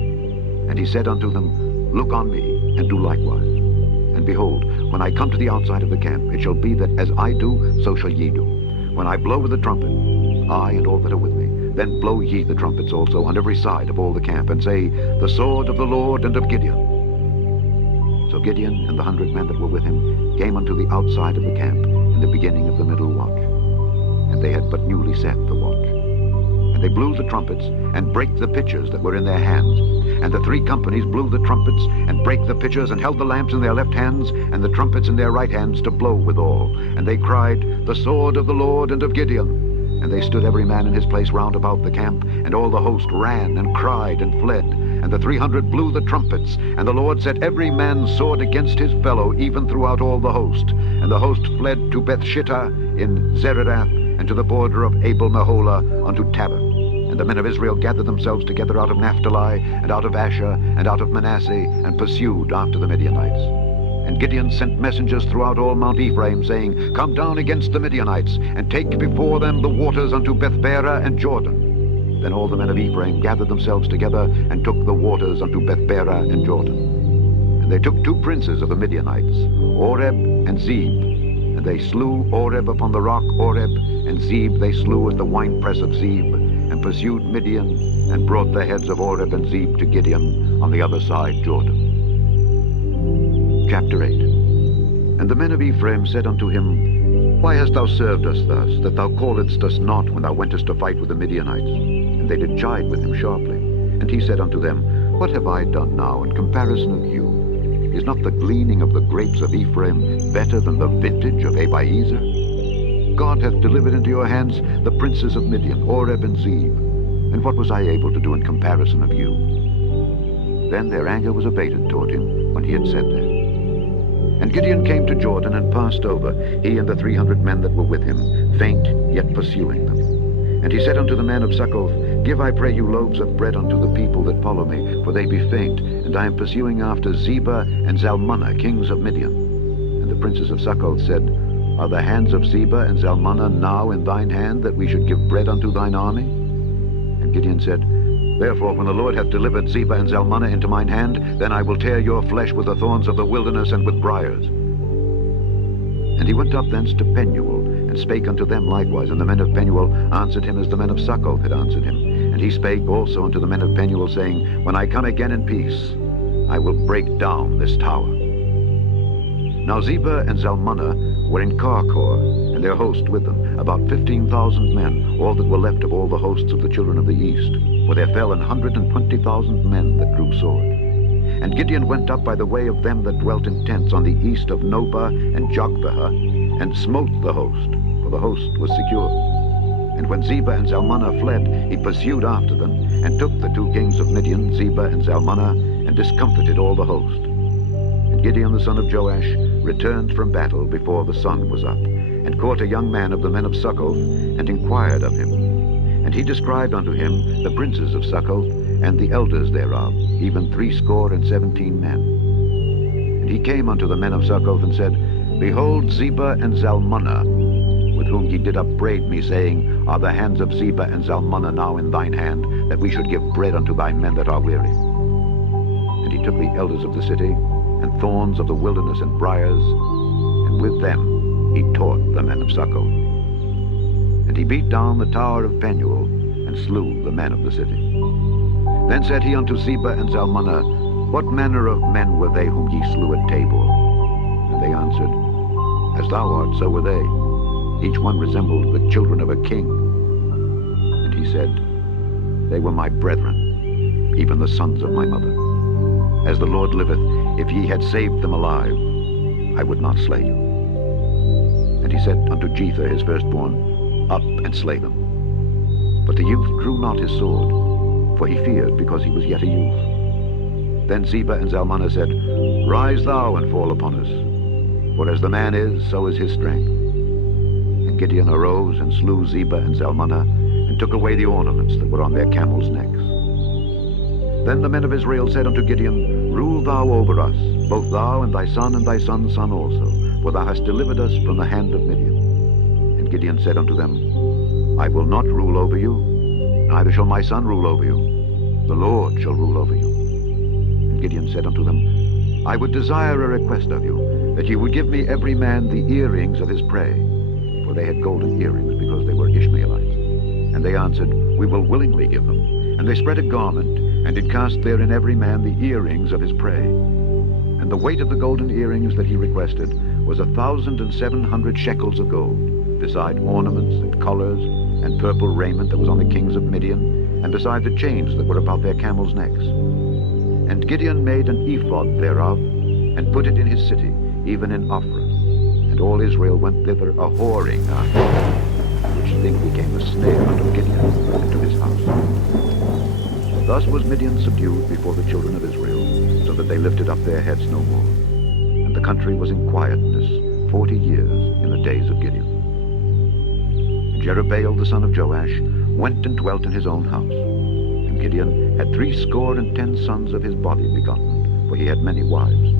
And he said unto them, Look on me, and do likewise. And behold, when I come to the outside of the camp, it shall be that as I do, so shall ye do. When I blow with the trumpet, I and all that are with me, then blow ye the trumpets also on every side of all the camp, and say, The sword of the Lord and of Gideon. So Gideon and the 100 men that were with him came unto the outside of the camp in the beginning of the middle watch. And they had but newly set the watch. And they blew the trumpets, and brake the pitchers that were in their hands. And the 3 companies blew the trumpets, and brake the pitchers, and held the lamps in their left hands, and the trumpets in their right hands to blow withal. And they cried, The sword of the Lord and of Gideon. And they stood every man in his place round about the camp, and all the host ran and cried and fled. And the 300 blew the trumpets, and the Lord set every man's sword against his fellow, even throughout all the host. And the host fled to Bethshittah in Zererath, and to the border of Abel-Meholah unto Tabbath. And the men of Israel gathered themselves together out of Naphtali, and out of Asher, and out of Manasseh, and pursued after the Midianites. And Gideon sent messengers throughout all Mount Ephraim, saying, Come down against the Midianites, and take before them the waters unto Bethbara and Jordan. Then all the men of Ephraim gathered themselves together, and took the waters unto Bethbara and Jordan. And they took 2 princes of the Midianites, Oreb and Zeb. And they slew Oreb upon the rock Oreb, and Zeb they slew at the winepress of Zeb, and pursued Midian, and brought the heads of Oreb and Zeb to Gideon on the other side Jordan. Chapter 8. And the men of Ephraim said unto him, Why hast thou served us thus, that thou calledst us not when thou wentest to fight with the Midianites? And they did chide with him sharply. And he said unto them, What have I done now in comparison of you? Is not the gleaning of the grapes of Ephraim better than the vintage of Abiezer? God hath delivered into your hands the princes of Midian, Oreb and Zeb. And what was I able to do in comparison of you? Then their anger was abated toward him when he had said that. And Gideon came to Jordan and passed over, he and the 300 men that were with him, faint, yet pursuing them. And he said unto the men of Succoth, Give, I pray you, loaves of bread unto the people that follow me, for they be faint, and I am pursuing after Zebah and Zalmunna, kings of Midian. And the princes of Succoth said, Are the hands of Zebah and Zalmunna now in thine hand, that we should give bread unto thine army? And Gideon said, Therefore, when the Lord hath delivered Zebah and Zalmunna into mine hand, then I will tear your flesh with the thorns of the wilderness and with briars. And he went up thence to Penuel, and spake unto them likewise. And the men of Penuel answered him as the men of Succoth had answered him. And he spake also unto the men of Penuel, saying, When I come again in peace, I will break down this tower. Now Zebah and Zalmunna were in Karkor, and their host with them, about 15,000 men, all that were left of all the hosts of the children of the east. For there fell 120,000 men that drew sword. And Gideon went up by the way of them that dwelt in tents on the east of Nobah and Jogbehah, and smote the host, for the host was secure. And when Zebah and Zalmunna fled, he pursued after them, and took the 2 kings of Midian, Zebah and Zalmunna, and discomfited all the host. And Gideon the son of Joash returned from battle before the sun was up, and caught a young man of the men of Succoth, and inquired of him. And he described unto him the princes of Succoth, and the elders thereof, even 17 men. And he came unto the men of Succoth, and said, Behold, Zebah and Zalmunna, with whom ye did upbraid me, saying, Are the hands of Zebah and Zalmunna now in thine hand, that we should give bread unto thy men that are weary? And he took the elders of the city, and thorns of the wilderness, and briars, and with them he taught the men of Succoth. And he beat down the tower of Penuel, and slew the men of the city. Then said he unto Zebah and Zalmunna, What manner of men were they whom ye slew at Tabor? And they answered, As thou art, so were they. Each one resembled the children of a king. And he said, They were my brethren, even the sons of my mother. As the Lord liveth, if ye had saved them alive, I would not slay you. And he said unto Jether his firstborn, Up and slay them. But the youth drew not his sword, for he feared, because he was yet a youth. Then Zebah and Zalmunna said, Rise thou and fall upon us, for as the man is, so is his strength. And Gideon arose and slew Zebah and Zalmunna, and took away the ornaments that were on their camels' necks. Then the men of Israel said unto Gideon, Rule thou over us, both thou and thy son's son also, for thou hast delivered us from the hand of Midian. And Gideon said unto them, I will not rule over you, neither shall my son rule over you. The Lord shall rule over you. And Gideon said unto them, I would desire a request of you, that ye would give me every man the earrings of his prey. For they had golden earrings, because they were Ishmaelites. And they answered, We will willingly give them. And they spread a garment, and did cast therein every man the earrings of his prey. And the weight of the golden earrings that he requested was 1,700 shekels of gold, beside ornaments and collars and purple raiment that was on the kings of Midian, and beside the chains that were about their camels' necks. And Gideon made an ephod thereof, and put it in his city, even in Ophrah. And all Israel went thither a-whoring after him, which thing became a snare unto Gideon and to his house. Thus was Midian subdued before the children of Israel, so that they lifted up their heads no more. And the country was in quietness 40 years in the days of Gideon. And Jerubbaal the son of Joash went and dwelt in his own house. And Gideon had 70 sons of his body begotten, for he had many wives.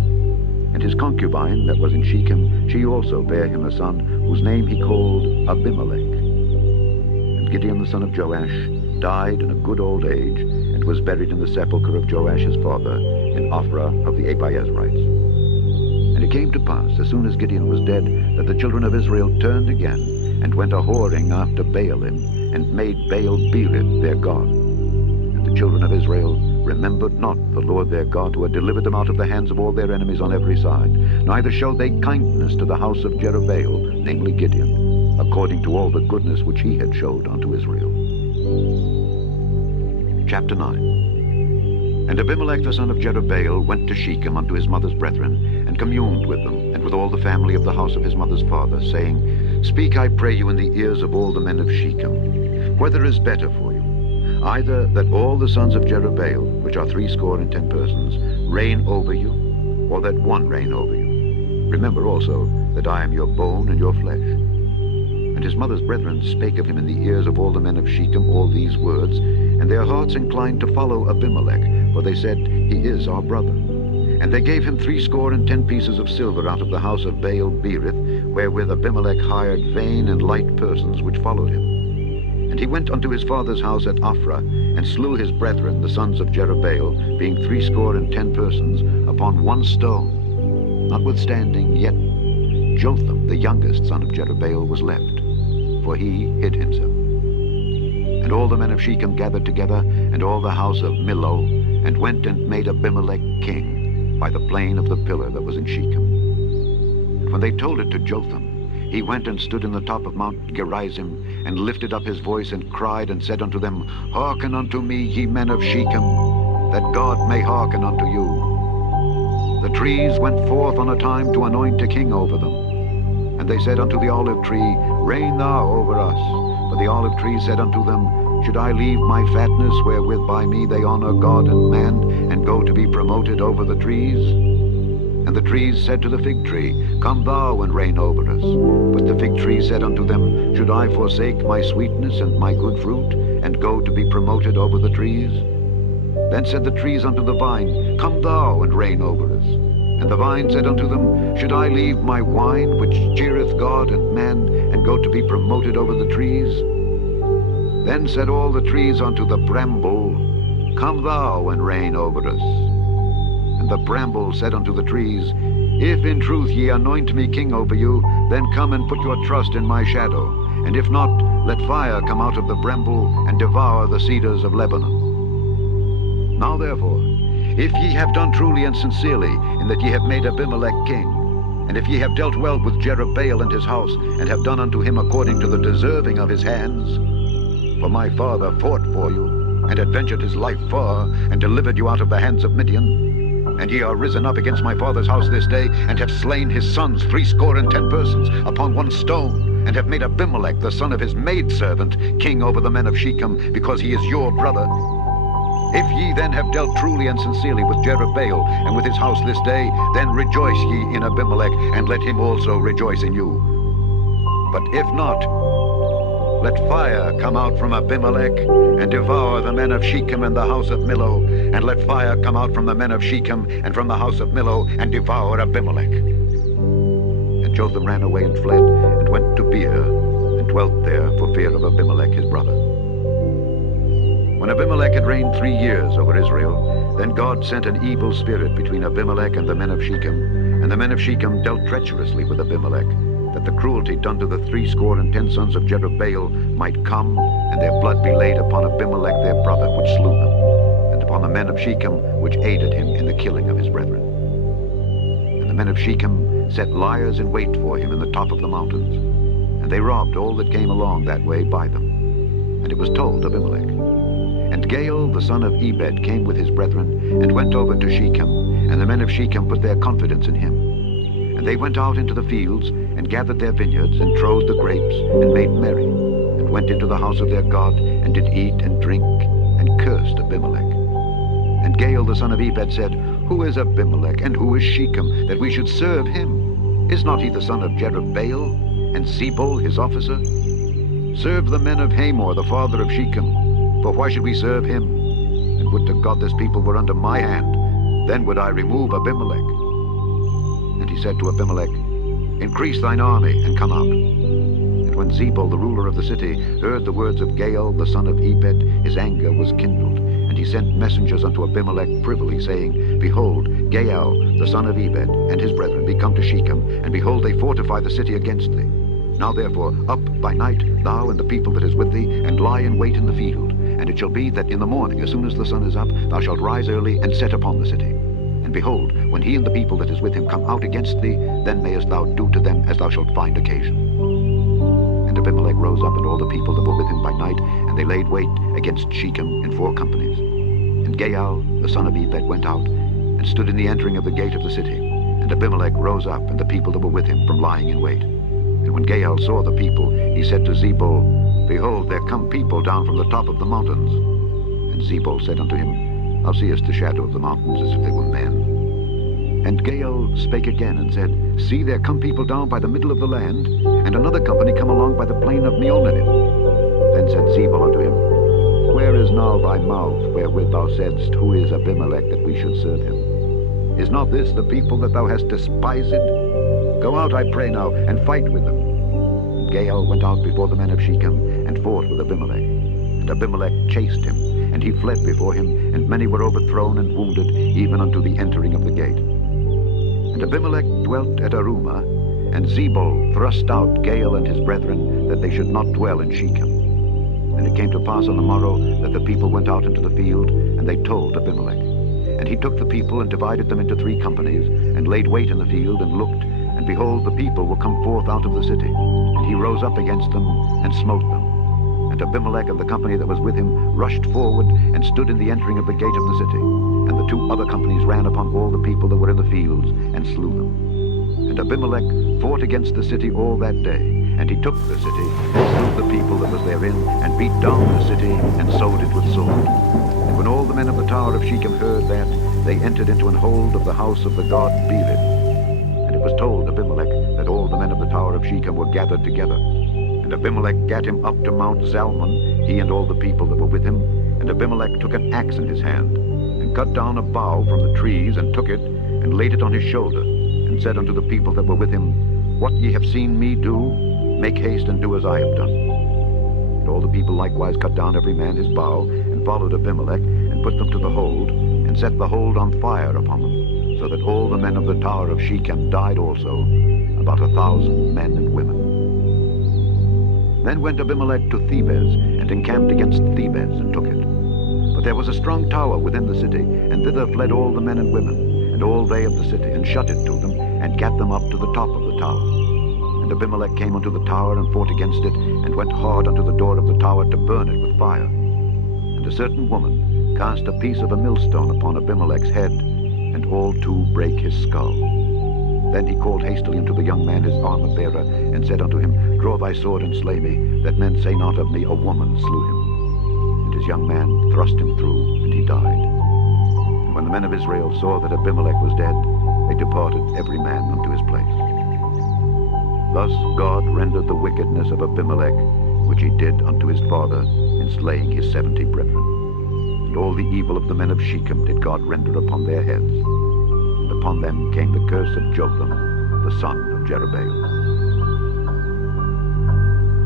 And his concubine that was in Shechem, she also bare him a son, whose name he called Abimelech. And Gideon the son of Joash died in a good old age, and was buried in the sepulchre of Joash his father, in Ophrah of the Abiezrites. And it came to pass, as soon as Gideon was dead, that the children of Israel turned again, and went a-whoring after Baalim, and made Baal-berith their god. And the children of Israel remembered not the Lord their God, who had delivered them out of the hands of all their enemies on every side, neither showed they kindness to the house of Jerubbaal, namely Gideon, according to all the goodness which he had showed unto Israel. Chapter 9. And Abimelech the son of Jerubbaal went to Shechem unto his mother's brethren, and communed with them, and with all the family of the house of his mother's father, saying, Speak, I pray you, in the ears of all the men of Shechem, whether is better for you, either that all the sons of Jerubbaal, which are 70 persons, reign over you, or that one reign over you. Remember also that I am your bone and your flesh. And his mother's brethren spake of him in the ears of all the men of Shechem all these words, and their hearts inclined to follow Abimelech, for they said, He is our brother. And they gave him 70 pieces of silver out of the house of Baal-berith, wherewith Abimelech hired vain and light persons which followed him. And he went unto his father's house at Ophrah, and slew his brethren, the sons of Jerubbaal, being 70 persons, upon one stone. Notwithstanding, yet Jotham, the youngest son of Jerubbaal, was left, for he hid himself. And all the men of Shechem gathered together, and all the house of Millo, and went and made Abimelech king, by the plain of the pillar that was in Shechem. And when they told it to Jotham, he went and stood in the top of Mount Gerizim, and lifted up his voice, and cried, and said unto them, Hearken unto me, ye men of Shechem, that God may hearken unto you. the trees went forth on a time to anoint a king over them. And they said unto the olive tree, Reign thou over us. But the olive tree said unto them, Should I leave my fatness, wherewith by me they honor God and man, and go to be promoted over the trees? And the trees said to the fig tree, Come thou and reign over us. But the fig tree said unto them, Should I forsake my sweetness and my good fruit, and go to be promoted over the trees? Then said the trees unto the vine, Come thou and reign over us. And the vine said unto them, Should I leave my wine, which cheereth God and man, and go to be promoted over the trees? Then said all the trees unto the bramble, Come thou and reign over us. And the bramble said unto the trees, If in truth ye anoint me king over you, then come and put your trust in my shadow. And if not, let fire come out of the bramble, and devour the cedars of Lebanon. Now therefore, if ye have done truly and sincerely, in that ye have made Abimelech king, and if ye have dealt well with Jerubbaal and his house, and have done unto him according to the deserving of his hands, for my father fought for you, and adventured his life far, and delivered you out of the hands of Midian, and ye are risen up against my father's house this day, and have slain his sons 70 persons upon one stone, and have made Abimelech the son of his maidservant king over the men of Shechem, because he is your brother. If ye then have dealt truly and sincerely with Jerubbaal and with his house this day, then rejoice ye in Abimelech, and let him also rejoice in you. But if not, let fire come out from Abimelech, and devour the men of Shechem and the house of Millo, and let fire come out from the men of Shechem and from the house of Millo, and devour Abimelech. And Jotham ran away and fled, and went to Beer, and dwelt there for fear of Abimelech his brother. When Abimelech had reigned 3 years over Israel, then God sent an evil spirit between Abimelech and the men of Shechem, and the men of Shechem dealt treacherously with Abimelech, that the cruelty done to the 70 sons of Jerubbaal might come, and their blood be laid upon Abimelech their brother, which slew them, and upon the men of Shechem, which aided him in the killing of his brethren. And the men of Shechem set liers in wait for him in the top of the mountains, and they robbed all that came along that way by them. And it was told Abimelech. And Gaal the son of Ebed came with his brethren, and went over to Shechem, and the men of Shechem put their confidence in him. And they went out into the fields, and gathered their vineyards, and trode the grapes, and made merry, and went into the house of their God, and did eat and drink, and cursed Abimelech. And Gaal the son of Ebed said, Who is Abimelech, and who is Shechem, that we should serve him? Is not he the son of Jerubbaal, and Zebul his officer? Serve the men of Hamor, the father of Shechem, for why should we serve him? And would to God this people were under my hand, then would I remove Abimelech. And he said to Abimelech, Increase thine army, and come out. And when Zebul, the ruler of the city, heard the words of Gaal, the son of Ebed, his anger was kindled. And he sent messengers unto Abimelech privily, saying, Behold, Gaal, the son of Ebed, and his brethren be come to Shechem, and behold, they fortify the city against thee. Now therefore, up by night, thou and the people that is with thee, and lie in wait in the field. And it shall be that in the morning, as soon as the sun is up, thou shalt rise early, and set upon the city. And behold, when he and the people that is with him come out against thee, then mayest thou do to them as thou shalt find occasion. And Abimelech rose up, and all the people that were with him by night, and they laid wait against Shechem in 4 companies. And Gaal, the son of Ebed, went out, and stood in the entering of the gate of the city. And Abimelech rose up, and the people that were with him, from lying in wait. And when Gaal saw the people, he said to Zebul, Behold, there come people down from the top of the mountains. And Zebul said unto him, Thou seest the shadow of the mountains as if they were men. And Gaal spake again and said, See, there come people down by the middle of the land, and another company come along by the plain of Meonanim. Then said Zebul unto him, Where is now thy mouth, wherewith thou saidst, Who is Abimelech, that we should serve him? Is not this the people that thou hast despised? Go out, I pray now, and fight with them. And Gaal went out before the men of Shechem, and fought with Abimelech. And Abimelech chased him, and he fled before him, and many were overthrown and wounded, even unto the entering of the gate. And Abimelech dwelt at Arumah, and Zebul thrust out Gaal and his brethren, that they should not dwell in Shechem. And it came to pass on the morrow that the people went out into the field, and they told Abimelech. And he took the people and divided them into 3 companies, and laid wait in the field, and looked, and behold, the people were come forth out of the city. And he rose up against them, and smote them. And But Abimelech and the company that was with him rushed forward and stood in the entering of the gate of the city. And the two other companies ran upon all the people that were in the fields and slew them. And Abimelech fought against the city all that day. And he took the city and slew the people that was therein and beat down the city and sowed it with sword. And when all the men of the tower of Shechem heard that, they entered into an hold of the house of the god Bered. And it was told Abimelech that all the men of the tower of Shechem were gathered together. And Abimelech gat him up to Mount Zalmon, he and all the people that were with him. And Abimelech took an axe in his hand, and cut down a bough from the trees, and took it, and laid it on his shoulder, and said unto the people that were with him, What ye have seen me do, make haste and do as I have done. And all the people likewise cut down every man his bough, and followed Abimelech, and put them to the hold, and set the hold on fire upon them, so that all the men of the tower of Shechem died also, about 1,000 men and women. Then went Abimelech to Thebez, and encamped against Thebez, and took it. But there was a strong tower within the city, and thither fled all the men and women, and all they of the city, and shut it to them, and gat them up to the top of the tower. And Abimelech came unto the tower, and fought against it, and went hard unto the door of the tower to burn it with fire. And a certain woman cast a piece of a millstone upon Abimelech's head, and all two brake his skull. Then he called hastily unto the young man his armor-bearer, and said unto him, Draw thy sword and slay me, that men say not of me, A woman slew him. And his young man thrust him through, and he died. And when the men of Israel saw that Abimelech was dead, they departed every man unto his place. Thus God rendered the wickedness of Abimelech, which he did unto his father, in slaying his 70 brethren. And all the evil of the men of Shechem did God render upon their heads. And upon them came the curse of Jotham, the son of Jerubbaal.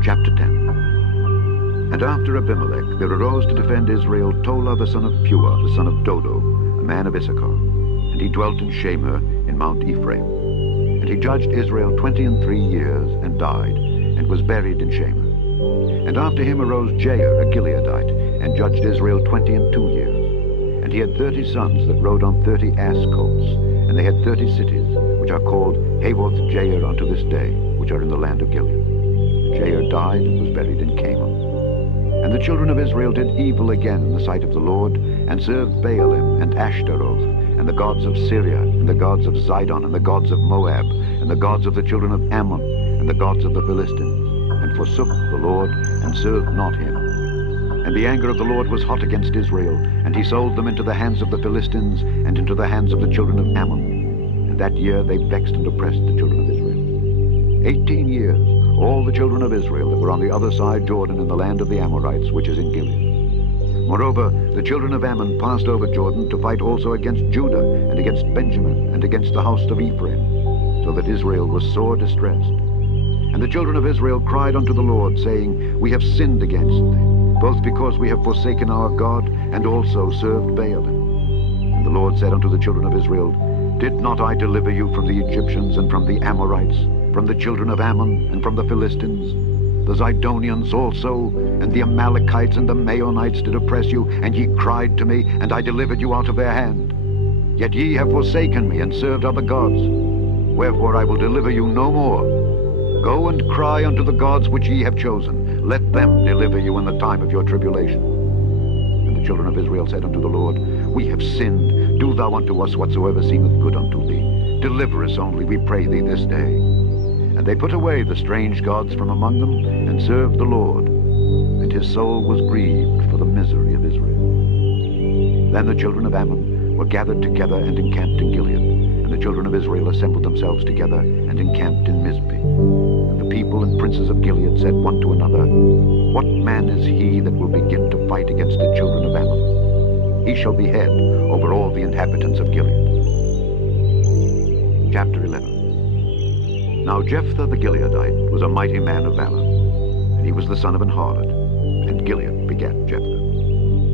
Chapter 10. And after Abimelech there arose to defend Israel Tola the son of Puah, the son of Dodo, a man of Issachar. And he dwelt in Shamir in Mount Ephraim. And he judged Israel 23 years, and died, and was buried in Shamir. And after him arose Jair, a Gileadite, and judged Israel 22 years. And he had 30 sons that rode on 30 ass colts, and they had 30 cities, which are called Havoth Jair unto this day, which are in the land of Gilead. Jair died and was buried in Canaan. And the children of Israel did evil again in the sight of the Lord, and served Baalim and Ashtaroth, and the gods of Syria, and the gods of Zidon, and the gods of Moab, and the gods of the children of Ammon, and the gods of the Philistines, and forsook the Lord, and served not him. And the anger of the Lord was hot against Israel, and he sold them into the hands of the Philistines, and into the hands of the children of Ammon. And that year they vexed and oppressed the children of Israel. 18 years, all the children of Israel that were on the other side Jordan in the land of the Amorites, which is in Gilead. Moreover, the children of Ammon passed over Jordan to fight also against Judah, and against Benjamin, and against the house of Ephraim, so that Israel was sore distressed. And the children of Israel cried unto the Lord, saying, We have sinned against thee, both because we have forsaken our God, and also served Baalim. And the Lord said unto the children of Israel, Did not I deliver you from the Egyptians, and from the Amorites, from the children of Ammon, and from the Philistines? The Zidonians also, and the Amalekites and the Maonites did oppress you, and ye cried to me, and I delivered you out of their hand. Yet ye have forsaken me, and served other gods. Wherefore I will deliver you no more. Go and cry unto the gods which ye have chosen. Let them deliver you in the time of your tribulation. And the children of Israel said unto the Lord, We have sinned. Do thou unto us whatsoever seemeth good unto thee. Deliver us only, we pray thee, this day. And they put away the strange gods from among them, and served the Lord. And his soul was grieved for the misery of Israel. Then the children of Ammon were gathered together and encamped in Gilead. And the children of Israel assembled themselves together and encamped in Mizpeh. And the people and princes of Gilead said one to another, What man is he that will begin to fight against the children of Ammon? He shall be head over all the inhabitants of Gilead. Chapter 11. Now Jephthah the Gileadite was a mighty man of valor, and he was the son of an harlot, and Gilead begat Jephthah.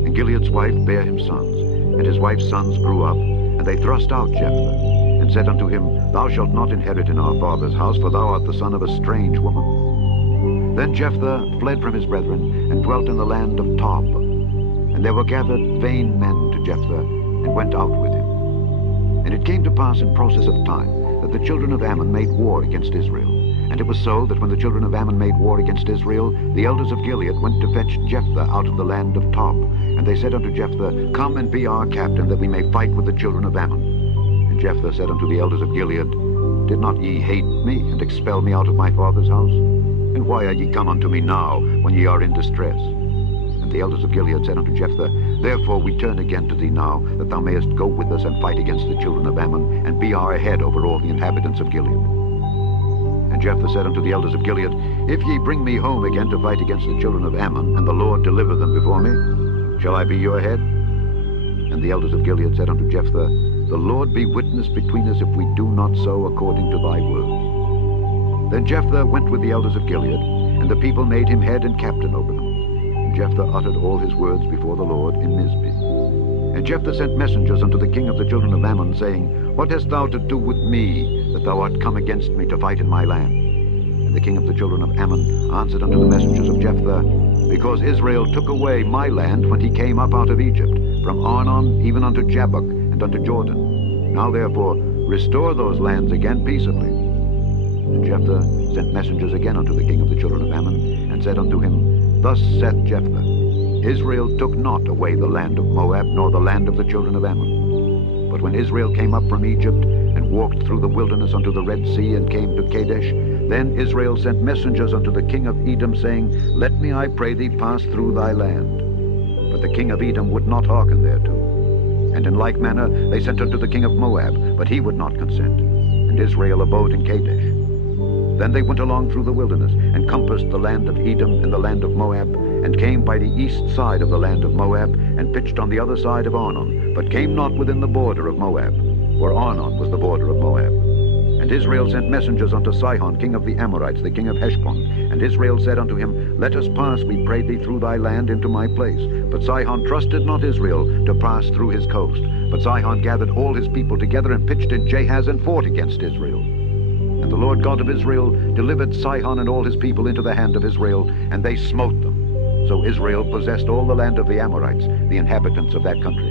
And Gilead's wife bare him sons, and his wife's sons grew up, and they thrust out Jephthah, and said unto him, Thou shalt not inherit in our father's house, for thou art the son of a strange woman. Then Jephthah fled from his brethren, and dwelt in the land of Tob. And there were gathered vain men to Jephthah, and went out with him. And it came to pass in process of time, that the children of Ammon made war against Israel. And it was so that when the children of Ammon made war against Israel, the elders of Gilead went to fetch Jephthah out of the land of Tob. And they said unto Jephthah, Come and be our captain, that we may fight with the children of Ammon. And Jephthah said unto the elders of Gilead, Did not ye hate me, and expel me out of my father's house? And why are ye come unto me now, when ye are in distress? And the elders of Gilead said unto Jephthah, Therefore we turn again to thee now, that thou mayest go with us and fight against the children of Ammon, and be our head over all the inhabitants of Gilead. And Jephthah said unto the elders of Gilead, If ye bring me home again to fight against the children of Ammon, and the Lord deliver them before me, shall I be your head? And the elders of Gilead said unto Jephthah, The Lord be witness between us if we do not so according to thy words. Then Jephthah went with the elders of Gilead, and the people made him head and captain over them. And Jephthah uttered all his words before the Lord in Mizpeh. And Jephthah sent messengers unto the king of the children of Ammon, saying, What hast thou to do with me, that thou art come against me to fight in my land? And the king of the children of Ammon answered unto the messengers of Jephthah, Because Israel took away my land when he came up out of Egypt, from Arnon even unto Jabbok and unto Jordan. Now therefore restore those lands again peaceably. And Jephthah sent messengers again unto the king of the children of Ammon, and said unto him, Thus saith Jephthah, Israel took not away the land of Moab, nor the land of the children of Ammon. But when Israel came up from Egypt, and walked through the wilderness unto the Red Sea, and came to Kadesh, then Israel sent messengers unto the king of Edom, saying, Let me, I pray thee, pass through thy land. But the king of Edom would not hearken thereto. And in like manner they sent unto the king of Moab, but he would not consent. And Israel abode in Kadesh. Then they went along through the wilderness, and compassed the land of Edom and the land of Moab, and came by the east side of the land of Moab, and pitched on the other side of Arnon, but came not within the border of Moab, for Arnon was the border of Moab. And Israel sent messengers unto Sihon, king of the Amorites, the king of Heshbon. And Israel said unto him, Let us pass, we pray thee, through thy land into my place. But Sihon trusted not Israel to pass through his coast. But Sihon gathered all his people together, and pitched in Jahaz, and fought against Israel. And the Lord God of Israel delivered Sihon and all his people into the hand of Israel, and they smote them. So Israel possessed all the land of the Amorites, the inhabitants of that country.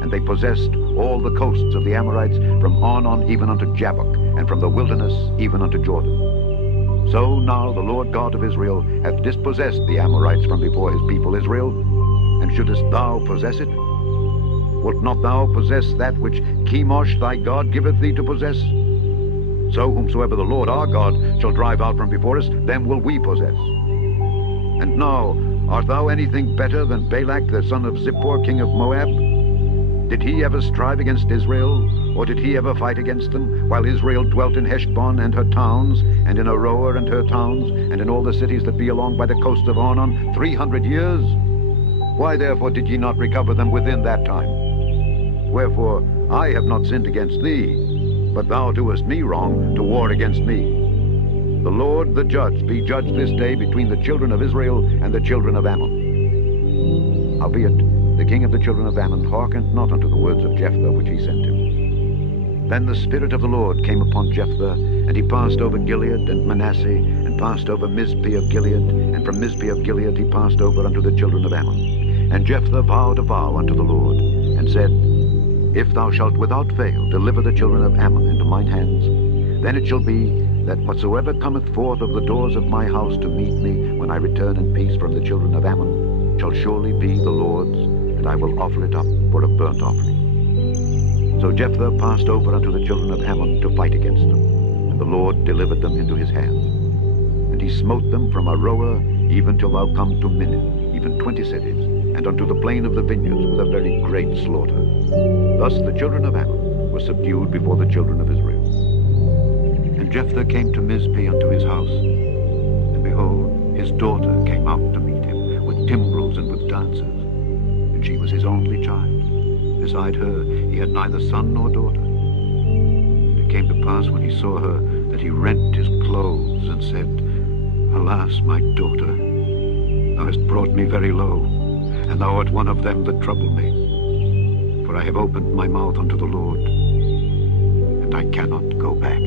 And they possessed all the coasts of the Amorites, from Arnon even unto Jabbok, and from the wilderness even unto Jordan. So now the Lord God of Israel hath dispossessed the Amorites from before his people Israel. And shouldest thou possess it? Wilt not thou possess that which Chemosh thy God giveth thee to possess? So whomsoever the Lord our God shall drive out from before us, them will we possess. And now, art thou anything better than Balak the son of Zippor, king of Moab? Did he ever strive against Israel, or did he ever fight against them, while Israel dwelt in Heshbon and her towns, and in Aroer and her towns, and in all the cities that be along by the coast of Arnon, 300 years? Why therefore did ye not recover them within that time? Wherefore I have not sinned against thee, but thou doest me wrong to war against me. The Lord the judge be judged this day between the children of Israel and the children of Ammon. Howbeit, the king of the children of Ammon hearkened not unto the words of Jephthah which he sent him. Then the Spirit of the Lord came upon Jephthah, and he passed over Gilead and Manasseh, and passed over Mizpeh of Gilead, and from Mizpeh of Gilead he passed over unto the children of Ammon. And Jephthah vowed a vow unto the Lord, and said, If thou shalt without fail deliver the children of Ammon into mine hands, then it shall be that whatsoever cometh forth of the doors of my house to meet me when I return in peace from the children of Ammon shall surely be the Lord's, and I will offer it up for a burnt offering. So Jephthah passed over unto the children of Ammon to fight against them, and the Lord delivered them into his hand. And he smote them from Aroer even till thou come to Minnith, even 20 cities, and unto the plain of the vineyards with a very great slaughter. Thus the children of Ammon were subdued before the children of Israel. And Jephthah came to Mizpeh unto his house, and behold, his daughter came out to meet him with timbrels and with dances. And she was his only child. Beside her he had neither son nor daughter. And it came to pass when he saw her that he rent his clothes and said, Alas, my daughter, thou hast brought me very low, and thou art one of them that trouble me. For I have opened my mouth unto the Lord, and I cannot go back.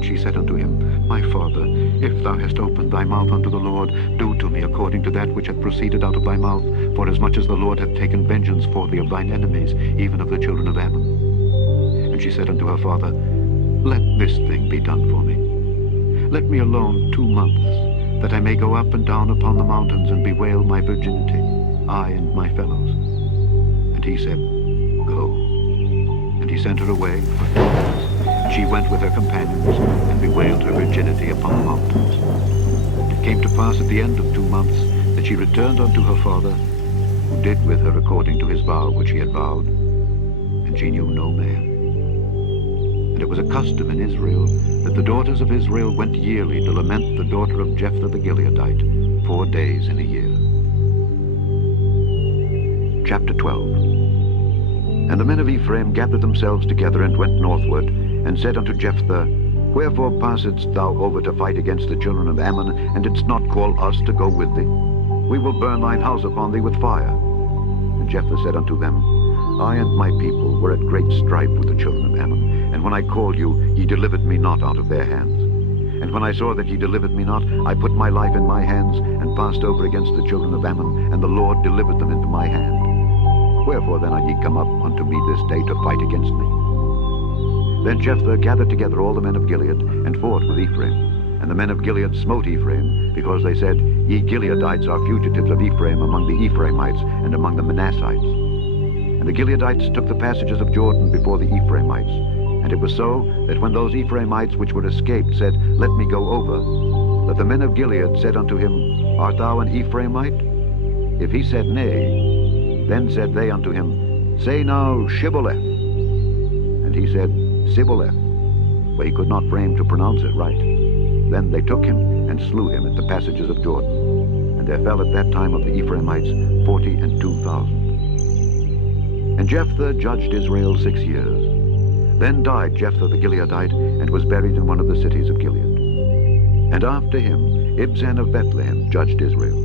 And she said unto him, My father, if thou hast opened thy mouth unto the Lord, do to me according to that which hath proceeded out of thy mouth, forasmuch as the Lord hath taken vengeance for thee of thine enemies, even of the children of Ammon. And she said unto her father, Let this thing be done for me. let me alone 2 months, that I may go up and down upon the mountains and bewail my virginity, I and my fellows. And he said, Go. And he sent her away for 2 months. She went with her companions and bewailed her virginity upon the mountains. It came to pass at the end of 2 months that she returned unto her father, who did with her according to his vow which he had vowed, and she knew no man. And it was a custom in Israel that the daughters of Israel went yearly to lament the daughter of Jephthah the Gileadite 4 days in a year. Chapter 12. And the men of Ephraim gathered themselves together and went northward, and said unto Jephthah, Wherefore passedst thou over to fight against the children of Ammon, and didst not call us to go with thee? We will burn thine house upon thee with fire. And Jephthah said unto them, I and my people were at great strife with the children of Ammon, and when I called you, ye delivered me not out of their hands. And when I saw that ye delivered me not, I put my life in my hands, and passed over against the children of Ammon, and the Lord delivered them into my hand. Wherefore then are ye come up unto me this day to fight against me? Then Jephthah gathered together all the men of Gilead, and fought with Ephraim. And the men of Gilead smote Ephraim, because they said, Ye Gileadites are fugitives of Ephraim among the Ephraimites and among the Manassites. And the Gileadites took the passages of Jordan before the Ephraimites. And it was so that when those Ephraimites which were escaped said, Let me go over, that the men of Gilead said unto him, Art thou an Ephraimite? If he said, Nay, then said they unto him, Say now, Shibboleth. And he said, Sibboleth, for he could not frame to pronounce it right. Then they took him and slew him at the passages of Jordan. And there fell at that time of the Ephraimites 42,000. And Jephthah judged Israel 6 years. Then died Jephthah the Gileadite, and was buried in one of the cities of Gilead. And after him Ibzan of Bethlehem judged Israel.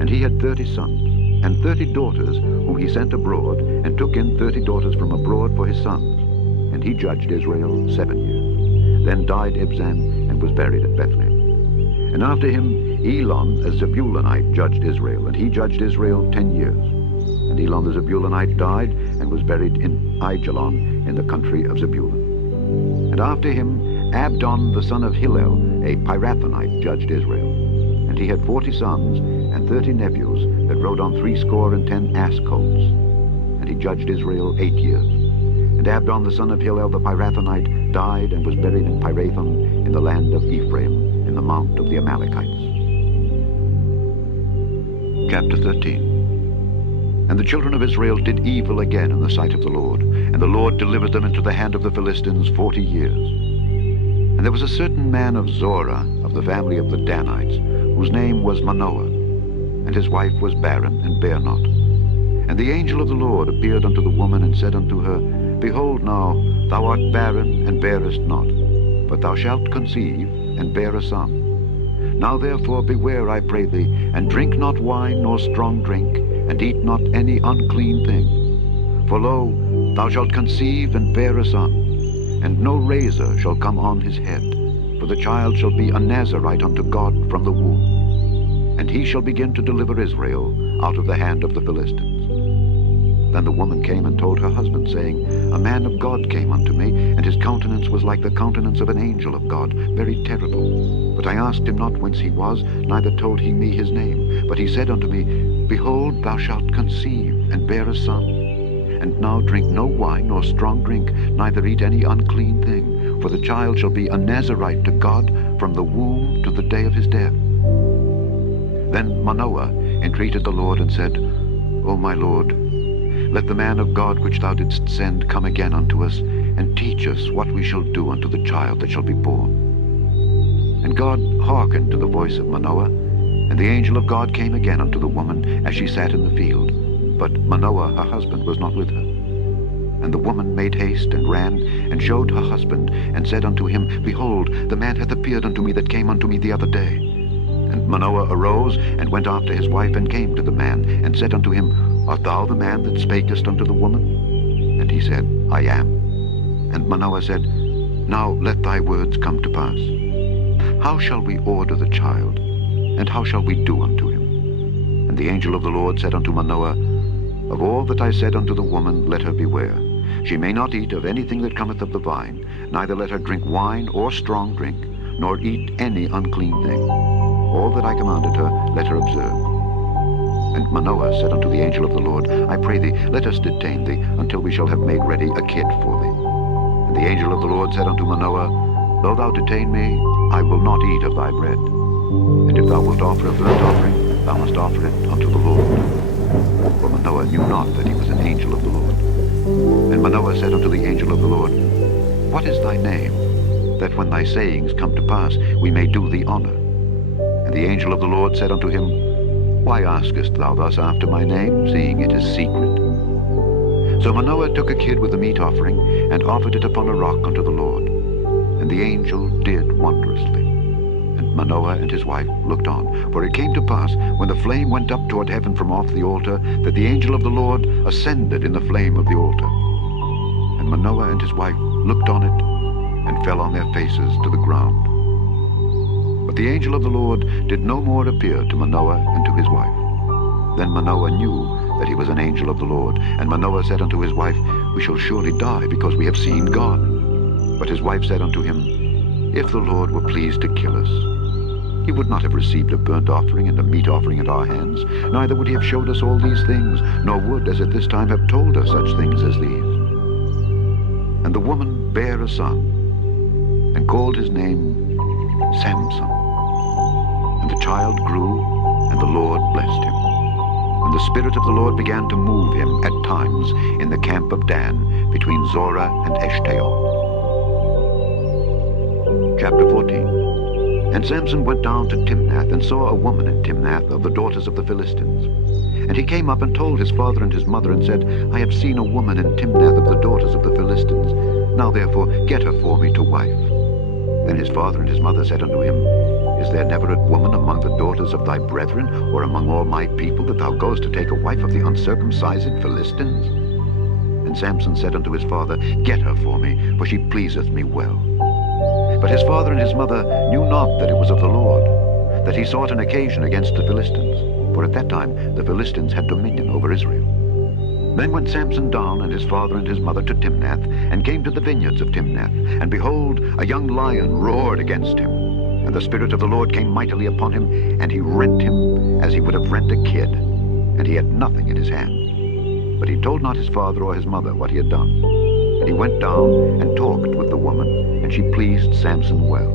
And he had 30 sons, and 30 daughters, whom he sent abroad, and took in 30 daughters from abroad for his sons. And he judged Israel 7 years. Then died Ibzan, and was buried at Bethlehem. And after him Elon a Zebulunite judged Israel, and he judged Israel 10 years. And Elon the Zebulunite died, and was buried in Aijalon, in the country of Zebulun. And after him Abdon the son of Hillel, a Pirathonite, judged Israel. And he had 40 sons, and 30 nephews, that rode on 70 ass colts. And he judged Israel 8 years. And Abdon the son of Hillel the Pirathonite died, and was buried in Pirathon, in the land of Ephraim, in the mount of the Amalekites. Chapter 13. And the children of Israel did evil again in the sight of the Lord, and the Lord delivered them into the hand of the Philistines 40 years. And there was a certain man of Zorah, of the family of the Danites, whose name was Manoah, and his wife was barren, and bare not. And the angel of the Lord appeared unto the woman, and said unto her, Behold now, thou art barren, and bearest not, but thou shalt conceive, and bear a son. Now therefore beware, I pray thee, and drink not wine nor strong drink, and eat not any unclean thing. For lo, thou shalt conceive and bear a son, and no razor shall come on his head, for the child shall be a Nazarite unto God from the womb. And he shall begin to deliver Israel out of the hand of the Philistines. Then the woman came and told her husband, saying, A man of God came unto me, and his countenance was like the countenance of an angel of God, very terrible. But I asked him not whence he was, neither told he me his name. But he said unto me, Behold, thou shalt conceive, and bear a son. And now drink no wine nor strong drink, neither eat any unclean thing, for the child shall be a Nazarite to God from the womb to the day of his death. Then Manoah entreated the Lord, and said, O my Lord, let the man of God which thou didst send come again unto us, and teach us what we shall do unto the child that shall be born. And God hearkened to the voice of Manoah, and the angel of God came again unto the woman as she sat in the field. But Manoah her husband was not with her. And the woman made haste, and ran, and showed her husband, and said unto him, Behold, the man hath appeared unto me that came unto me the other day. And Manoah arose, and went after his wife, and came to the man, and said unto him, Art thou the man that spakest unto the woman? And he said, I am. And Manoah said, Now let thy words come to pass. How shall we order the child, and how shall we do unto him? And the angel of the Lord said unto Manoah, Of all that I said unto the woman, let her beware. She may not eat of anything that cometh of the vine, neither let her drink wine or strong drink, nor eat any unclean thing. All that I commanded her, let her observe. And Manoah said unto the angel of the Lord, I pray thee, let us detain thee, until we shall have made ready a kid for thee. And the angel of the Lord said unto Manoah, Though thou detain me, I will not eat of thy bread. And if thou wilt offer a burnt offering, thou must offer it unto the Lord. For Manoah knew not that he was an angel of the Lord. And Manoah said unto the angel of the Lord, What is thy name, that when thy sayings come to pass, we may do thee honor? And the angel of the Lord said unto him, Why askest thou thus after my name, seeing it is secret? So Manoah took a kid with a meat offering, and offered it upon a rock unto the Lord. And the angel did wondrously. And Manoah and his wife looked on. For it came to pass, when the flame went up toward heaven from off the altar, that the angel of the Lord ascended in the flame of the altar. And Manoah and his wife looked on it, and fell on their faces to the ground. But the angel of the Lord did no more appear to Manoah and to his wife. Then Manoah knew that he was an angel of the Lord. And Manoah said unto his wife, We shall surely die, because we have seen God. But his wife said unto him, If the Lord were pleased to kill us, he would not have received a burnt offering and a meat offering at our hands, neither would he have showed us all these things, nor would, as at this time, have told us such things as these. And the woman bare a son, and called his name Samson. And the child grew, and the Lord blessed him. And the Spirit of the Lord began to move him at times in the camp of Dan, between Zorah and Eshtaol. Chapter 14. And Samson went down to Timnath, and saw a woman in Timnath of the daughters of the Philistines. And he came up and told his father and his mother, and said, I have seen a woman in Timnath of the daughters of the Philistines. Now therefore get her for me to wife. Then his father and his mother said unto him, Is there never a woman among the daughters of thy brethren, or among all my people, that thou goest to take a wife of the uncircumcised Philistines? And Samson said unto his father, Get her for me, for she pleaseth me well. But his father and his mother knew not that it was of the Lord, that he sought an occasion against the Philistines. For at that time the Philistines had dominion over Israel. Then went Samson down and his father and his mother to Timnath, and came to the vineyards of Timnath. And behold, a young lion roared against him. And the Spirit of the Lord came mightily upon him, and he rent him as he would have rent a kid. And he had nothing in his hand. But he told not his father or his mother what he had done. And he went down and talked with the woman, and she pleased Samson well.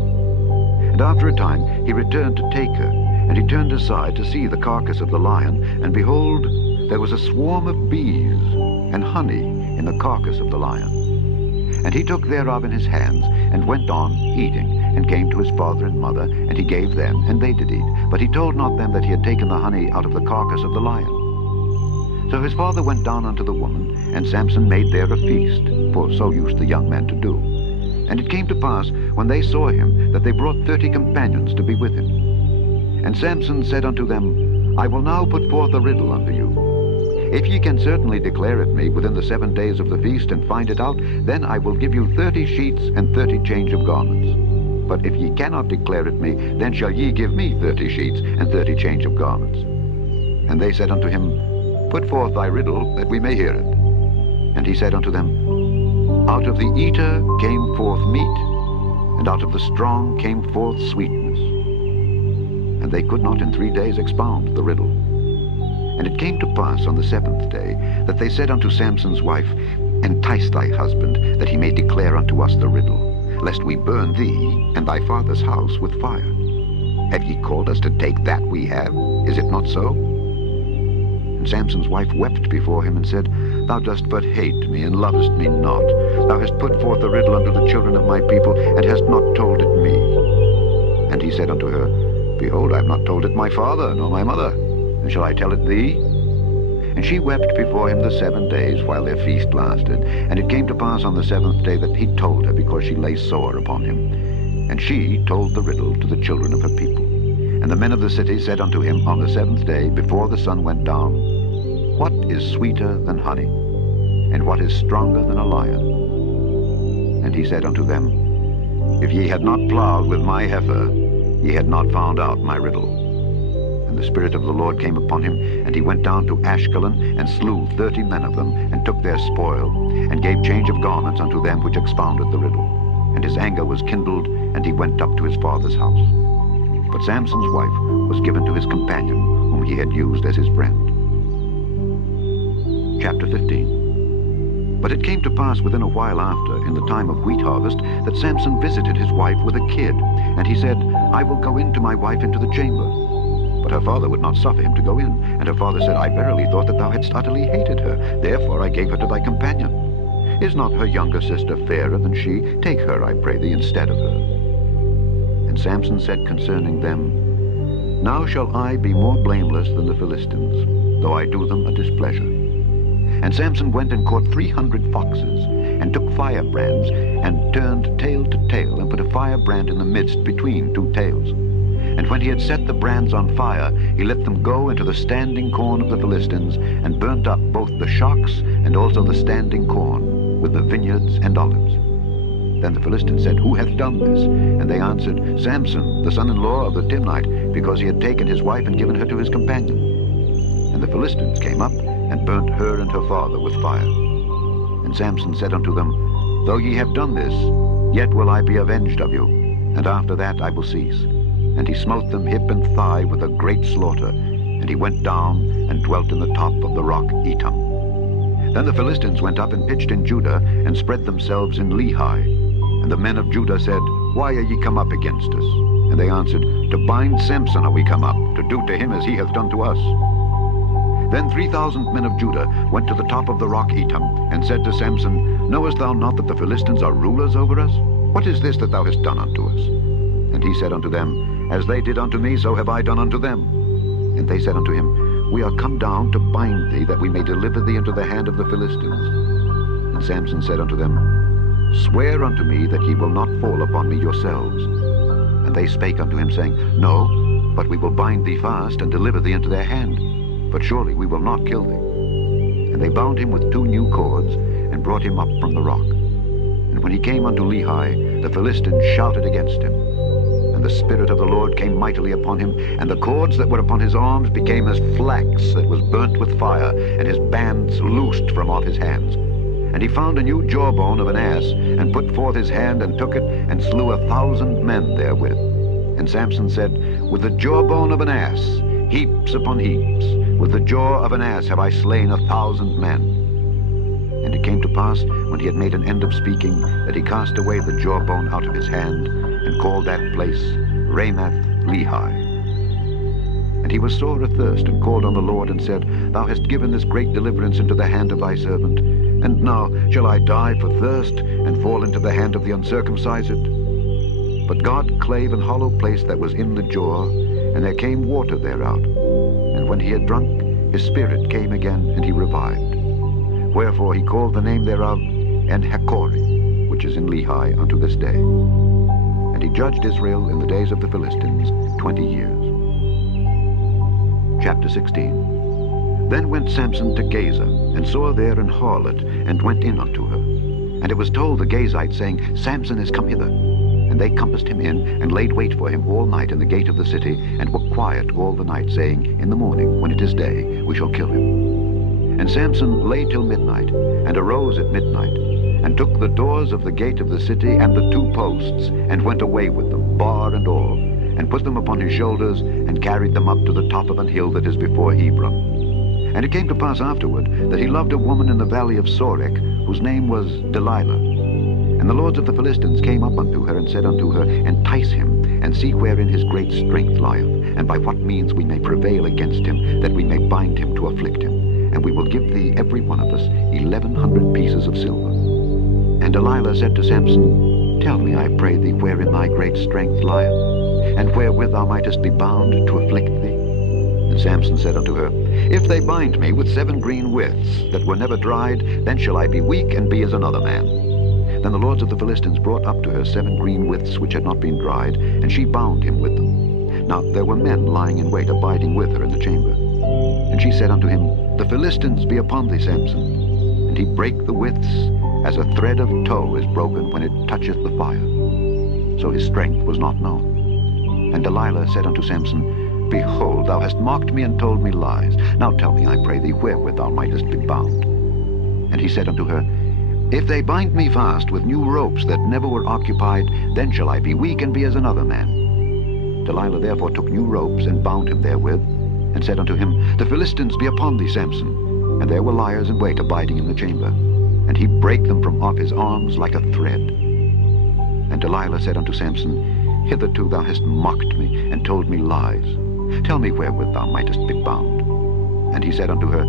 And after a time he returned to take her. And he turned aside to see the carcass of the lion, and behold, there was a swarm of bees and honey in the carcass of the lion. And he took thereof in his hands, and went on eating, and came to his father and mother, and he gave them, and they did eat. But he told not them that he had taken the honey out of the carcass of the lion. So his father went down unto the woman, and Samson made there a feast, for so used the young men to do. And it came to pass, when they saw him, that they brought 30 companions to be with him. And Samson said unto them, I will now put forth a riddle unto you. If ye can certainly declare it me within the 7 days of the feast, and find it out, then I will give you 30 sheets and 30 change of garments. But if ye cannot declare it me, then shall ye give me 30 sheets and 30 change of garments. And they said unto him, Put forth thy riddle, that we may hear it. And he said unto them, Out of the eater came forth meat, and out of the strong came forth sweetness. And they could not in 3 days expound the riddle. And it came to pass on the 7th day, that they said unto Samson's wife, Entice thy husband, that he may declare unto us the riddle, lest we burn thee and thy father's house with fire. Have ye called us to take that we have? Is it not so? And Samson's wife wept before him, and said, Thou dost but hate me, and lovest me not. Thou hast put forth the riddle unto the children of my people, and hast not told it me. And he said unto her, Behold, I have not told it my father, nor my mother. And shall I tell it thee? And she wept before him the 7 days, while their feast lasted. And it came to pass on the 7th day that he told her, because she lay sore upon him. And she told the riddle to the children of her people. And the men of the city said unto him on the 7th day, before the sun went down, What is sweeter than honey? And what is stronger than a lion? And he said unto them, If ye had not plowed with my heifer, ye had not found out my riddle. And the Spirit of the Lord came upon him, and he went down to Ashkelon, and slew 30 men of them, and took their spoil, and gave change of garments unto them which expounded the riddle. And his anger was kindled, and he went up to his father's house. But Samson's wife was given to his companion, whom he had used as his friend. Chapter 15. But it came to pass within a while after, in the time of wheat harvest, that Samson visited his wife with a kid. And he said, I will go in to my wife into the chamber. But her father would not suffer him to go in. And her father said, I verily thought that thou hadst utterly hated her. Therefore I gave her to thy companion. Is not her younger sister fairer than she? Take her, I pray thee, instead of her. And Samson said concerning them, Now shall I be more blameless than the Philistines, though I do them a displeasure. And Samson went and caught 300 foxes, and took firebrands, and turned tail to tail, and put a firebrand in the midst between two tails. And when he had set the brands on fire, he let them go into the standing corn of the Philistines, and burnt up both the shocks and also the standing corn, with the vineyards and olives. Then the Philistines said, Who hath done this? And they answered, Samson, the son-in-law of the Timnite, because he had taken his wife and given her to his companion. And the Philistines came up, and burnt her and her father with fire. And Samson said unto them, Though ye have done this, yet will I be avenged of you, and after that I will cease. And he smote them hip and thigh with a great slaughter, and he went down and dwelt in the top of the rock Etam. Then the Philistines went up and pitched in Judah, and spread themselves in Lehi. And the men of Judah said, Why are ye come up against us? And they answered, To bind Samson are we come up, to do to him as he hath done to us. Then 3,000 men of Judah went to the top of the rock Etam, and said to Samson, Knowest thou not that the Philistines are rulers over us? What is this that thou hast done unto us? And he said unto them, As they did unto me, so have I done unto them. And they said unto him, We are come down to bind thee, that we may deliver thee into the hand of the Philistines. And Samson said unto them, Swear unto me that ye will not fall upon me yourselves. And they spake unto him, saying, No, but we will bind thee fast, and deliver thee into their hand. But surely we will not kill thee. And they bound him with 2 new cords, and brought him up from the rock. And when he came unto Lehi, the Philistines shouted against him. And the Spirit of the Lord came mightily upon him, and the cords that were upon his arms became as flax that was burnt with fire, and his bands loosed from off his hands. And he found a new jawbone of an ass, and put forth his hand, and took it, and slew 1,000 men therewith. And Samson said, With the jawbone of an ass, heaps upon heaps, with the jaw of an ass have I slain 1,000 men. And it came to pass, when he had made an end of speaking, that he cast away the jawbone out of his hand, and called that place Ramath-Lehi. And he was sore athirst, and called on the Lord, and said, Thou hast given this great deliverance into the hand of thy servant, and now shall I die for thirst, and fall into the hand of the uncircumcised? But God clave an hollow place that was in the jaw, and there came water thereout. And when he had drunk, his spirit came again, and he revived. Wherefore he called the name thereof En-Hakkore, which is in Lehi unto this day. And he judged Israel in the days of the Philistines 20 years. Chapter 16. Then went Samson to Gaza, and saw there an harlot, and went in unto her. And it was told the Gazites, saying, Samson is come hither. And they compassed him in, and laid wait for him all night in the gate of the city, and were quiet all the night, saying, In the morning, when it is day, we shall kill him. And Samson lay till midnight, and arose at midnight, and took the doors of the gate of the city, and the 2 posts, and went away with them, bar and all, and put them upon his shoulders, and carried them up to the top of an hill that is before Hebron. And it came to pass afterward, that he loved a woman in the valley of Sorek, whose name was Delilah. And the lords of the Philistines came up unto her, and said unto her, Entice him, and see wherein his great strength lieth, and by what means we may prevail against him, that we may bind him to afflict him. And we will give thee every one of us 1,100 pieces of silver. And Delilah said to Samson, Tell me, I pray thee, wherein thy great strength lieth, and wherewith thou mightest be bound to afflict thee. And Samson said unto her, If they bind me with 7 green withs that were never dried, then shall I be weak and be as another man. Then the lords of the Philistines brought up to her 7 green withs which had not been dried, and she bound him with them. Now there were men lying in wait, abiding with her in the chamber. And she said unto him, The Philistines be upon thee, Samson. And he brake the withs, as a thread of tow is broken when it toucheth the fire. So his strength was not known. And Delilah said unto Samson, Behold, thou hast mocked me and told me lies. Now tell me, I pray thee, wherewith thou mightest be bound. And he said unto her, If they bind me fast with new ropes that never were occupied, then shall I be weak and be as another man. Delilah therefore took new ropes and bound him therewith, and said unto him, The Philistines be upon thee, Samson. And there were liers in wait abiding in the chamber. And he brake them from off his arms like a thread. And Delilah said unto Samson, Hitherto thou hast mocked me, and told me lies. Tell me wherewith thou mightest be bound. And he said unto her,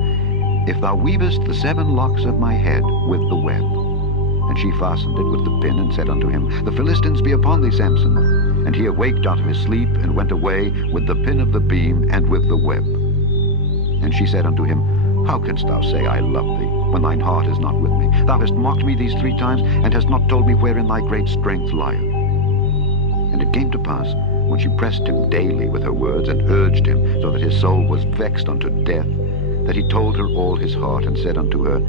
If thou weavest the 7 locks of my head with the web. And she fastened it with the pin, and said unto him, The Philistines be upon thee, Samson. And he awaked out of his sleep, and went away with the pin of the beam, and with the web. And she said unto him, How canst thou say, I love thee, when thine heart is not with me? Thou hast mocked me these 3 times, and hast not told me wherein thy great strength lieth. And it came to pass, when she pressed him daily with her words, and urged him, so that his soul was vexed unto death, that he told her all his heart, and said unto her,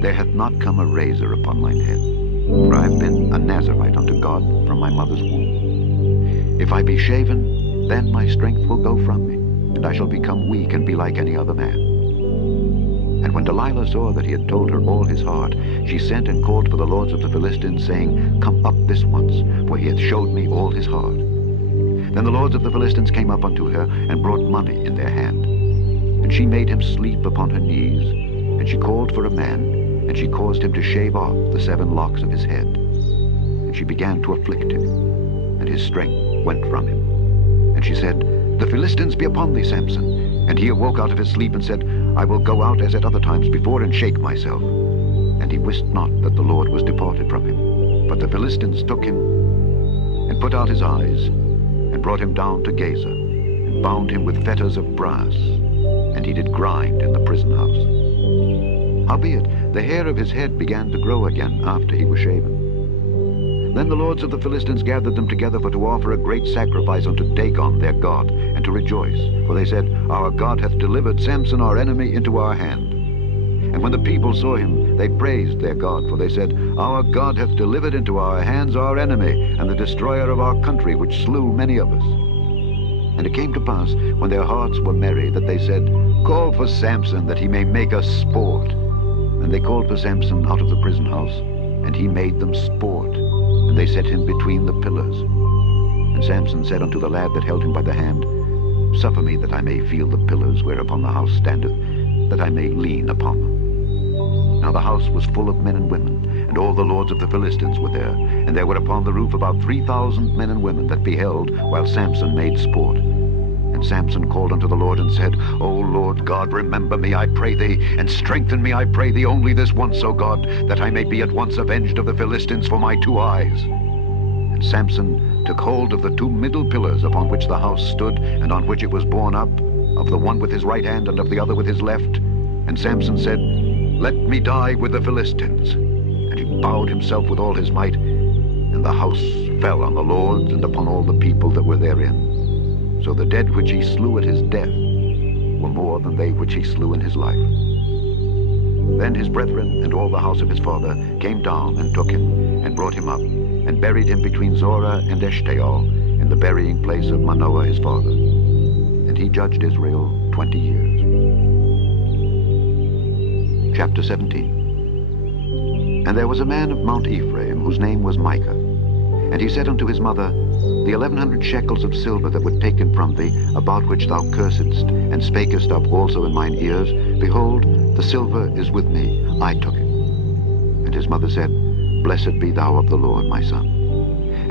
There hath not come a razor upon mine head, for I have been a Nazarite unto God from my mother's womb. If I be shaven, then my strength will go from me, and I shall become weak and be like any other man. And when Delilah saw that he had told her all his heart, she sent and called for the lords of the Philistines, saying, Come up this once, for he hath showed me all his heart. Then the lords of the Philistines came up unto her, and brought money in their hand. And she made him sleep upon her knees, and she called for a man, and she caused him to shave off the 7 locks of his head. And she began to afflict him, and his strength went from him. And she said, The Philistines be upon thee, Samson. And he awoke out of his sleep, and said, I will go out as at other times before, and shake myself. And he wist not that the Lord was departed from him. But the Philistines took him, and put out his eyes, and brought him down to Gaza, and bound him with fetters of brass, and he did grind in the prison house. Howbeit, the hair of his head began to grow again after he was shaven. Then the lords of the Philistines gathered them together for to offer a great sacrifice unto Dagon their god, and to rejoice. For they said, Our God hath delivered Samson our enemy into our hand. And when the people saw him, they praised their God, for they said, Our God hath delivered into our hands our enemy, and the destroyer of our country, which slew many of us. And it came to pass, when their hearts were merry, that they said, Call for Samson, that he may make us sport. And they called for Samson out of the prison house, and he made them sport, and they set him between the pillars. And Samson said unto the lad that held him by the hand, Suffer me that I may feel the pillars whereupon the house standeth, that I may lean upon them. Now the house was full of men and women, and all the lords of the Philistines were there, and there were upon the roof about 3,000 men and women that beheld while Samson made sport. And Samson called unto the Lord and said, O Lord God, remember me, I pray thee, and strengthen me, I pray thee, only this once, O God, that I may be at once avenged of the Philistines for my 2 eyes. And Samson took hold of the 2 middle pillars upon which the house stood, and on which it was borne up, of the one with his right hand and of the other with his left. And Samson said, Let me die with the Philistines. And he bowed himself with all his might, and the house fell on the lords and upon all the people that were therein. So the dead which he slew at his death were more than they which he slew in his life. Then his brethren and all the house of his father came down and took him, and brought him up, and buried him between Zorah and Eshtaol, in the burying place of Manoah his father. And he judged Israel 20 years. Chapter 17. And there was a man of Mount Ephraim, whose name was Micah. And he said unto his mother, The 1,100 shekels of silver that were taken from thee, about which thou cursedst, and spakest up also in mine ears, behold, the silver is with me, I took it. And his mother said, Blessed be thou of the Lord, my son.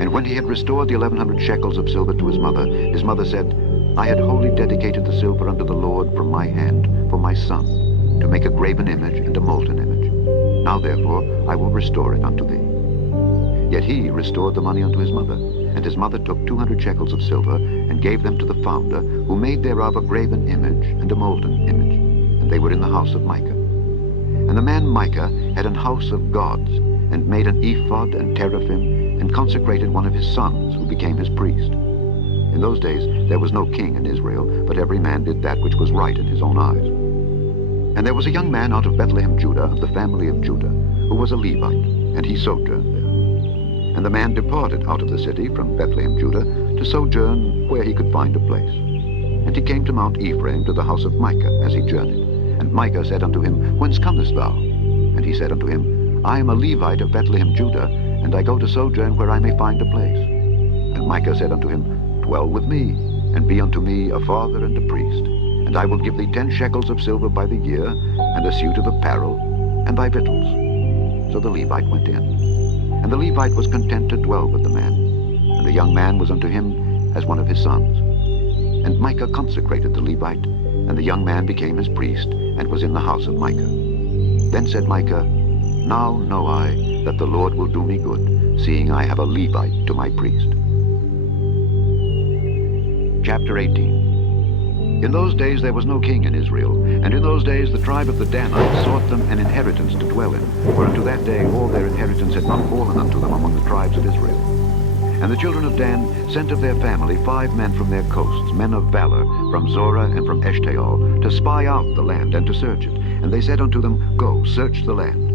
And when he had restored the 1,100 shekels of silver to his mother said, I had wholly dedicated the silver unto the Lord from my hand, for my son, to make a graven image and a molten image. Now therefore I will restore it unto thee. Yet he restored the money unto his mother, and his mother took 200 shekels of silver, and gave them to the founder, who made thereof a graven image and a molten image, and they were in the house of Micah. And the man Micah had an house of gods, and made an ephod and teraphim, and consecrated one of his sons, who became his priest. In those days there was no king in Israel, but every man did that which was right in his own eyes. And there was a young man out of Bethlehem, Judah, of the family of Judah, who was a Levite, and he sojourned there. And the man departed out of the city from Bethlehem, Judah, to sojourn where he could find a place. And he came to Mount Ephraim, to the house of Micah, as he journeyed. And Micah said unto him, Whence comest thou? And he said unto him, I am a Levite of Bethlehem, Judah, and I go to sojourn where I may find a place. And Micah said unto him, Dwell with me, and be unto me a father and a priest. And I will give thee 10 shekels of silver by the year, and a suit of apparel, and thy victuals. So the Levite went in. And the Levite was content to dwell with the man. And the young man was unto him as one of his sons. And Micah consecrated the Levite, and the young man became his priest, and was in the house of Micah. Then said Micah, Now know I that the Lord will do me good, seeing I have a Levite to my priest. Chapter 18. In those days there was no king in Israel, and in those days the tribe of the Danites sought them an inheritance to dwell in, for unto that day all their inheritance had not fallen unto them among the tribes of Israel. And the children of Dan sent of their family 5 men from their coasts, men of valor, from Zorah and from Eshtaol, to spy out the land and to search it. And they said unto them, Go, search the land.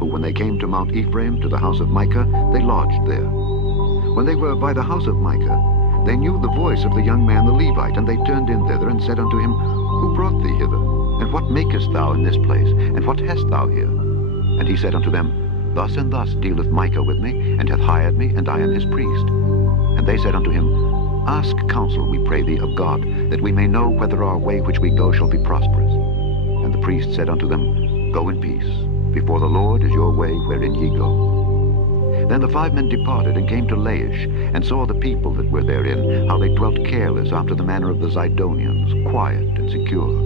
Who, when they came to Mount Ephraim, to the house of Micah, they lodged there. When they were by the house of Micah, they knew the voice of the young man the Levite, and they turned in thither, and said unto him, Who brought thee hither? And what makest thou in this place? And what hast thou here? And he said unto them, Thus and thus dealeth Micah with me, and hath hired me, and I am his priest. And they said unto him, Ask counsel, we pray thee, of God, that we may know whether our way which we go shall be prosperous. And the priest said unto them, Go in peace. Before the Lord is your way wherein ye go. Then the 5 men departed, and came to Laish, and saw the people that were therein, how they dwelt careless after the manner of the Zidonians, quiet and secure.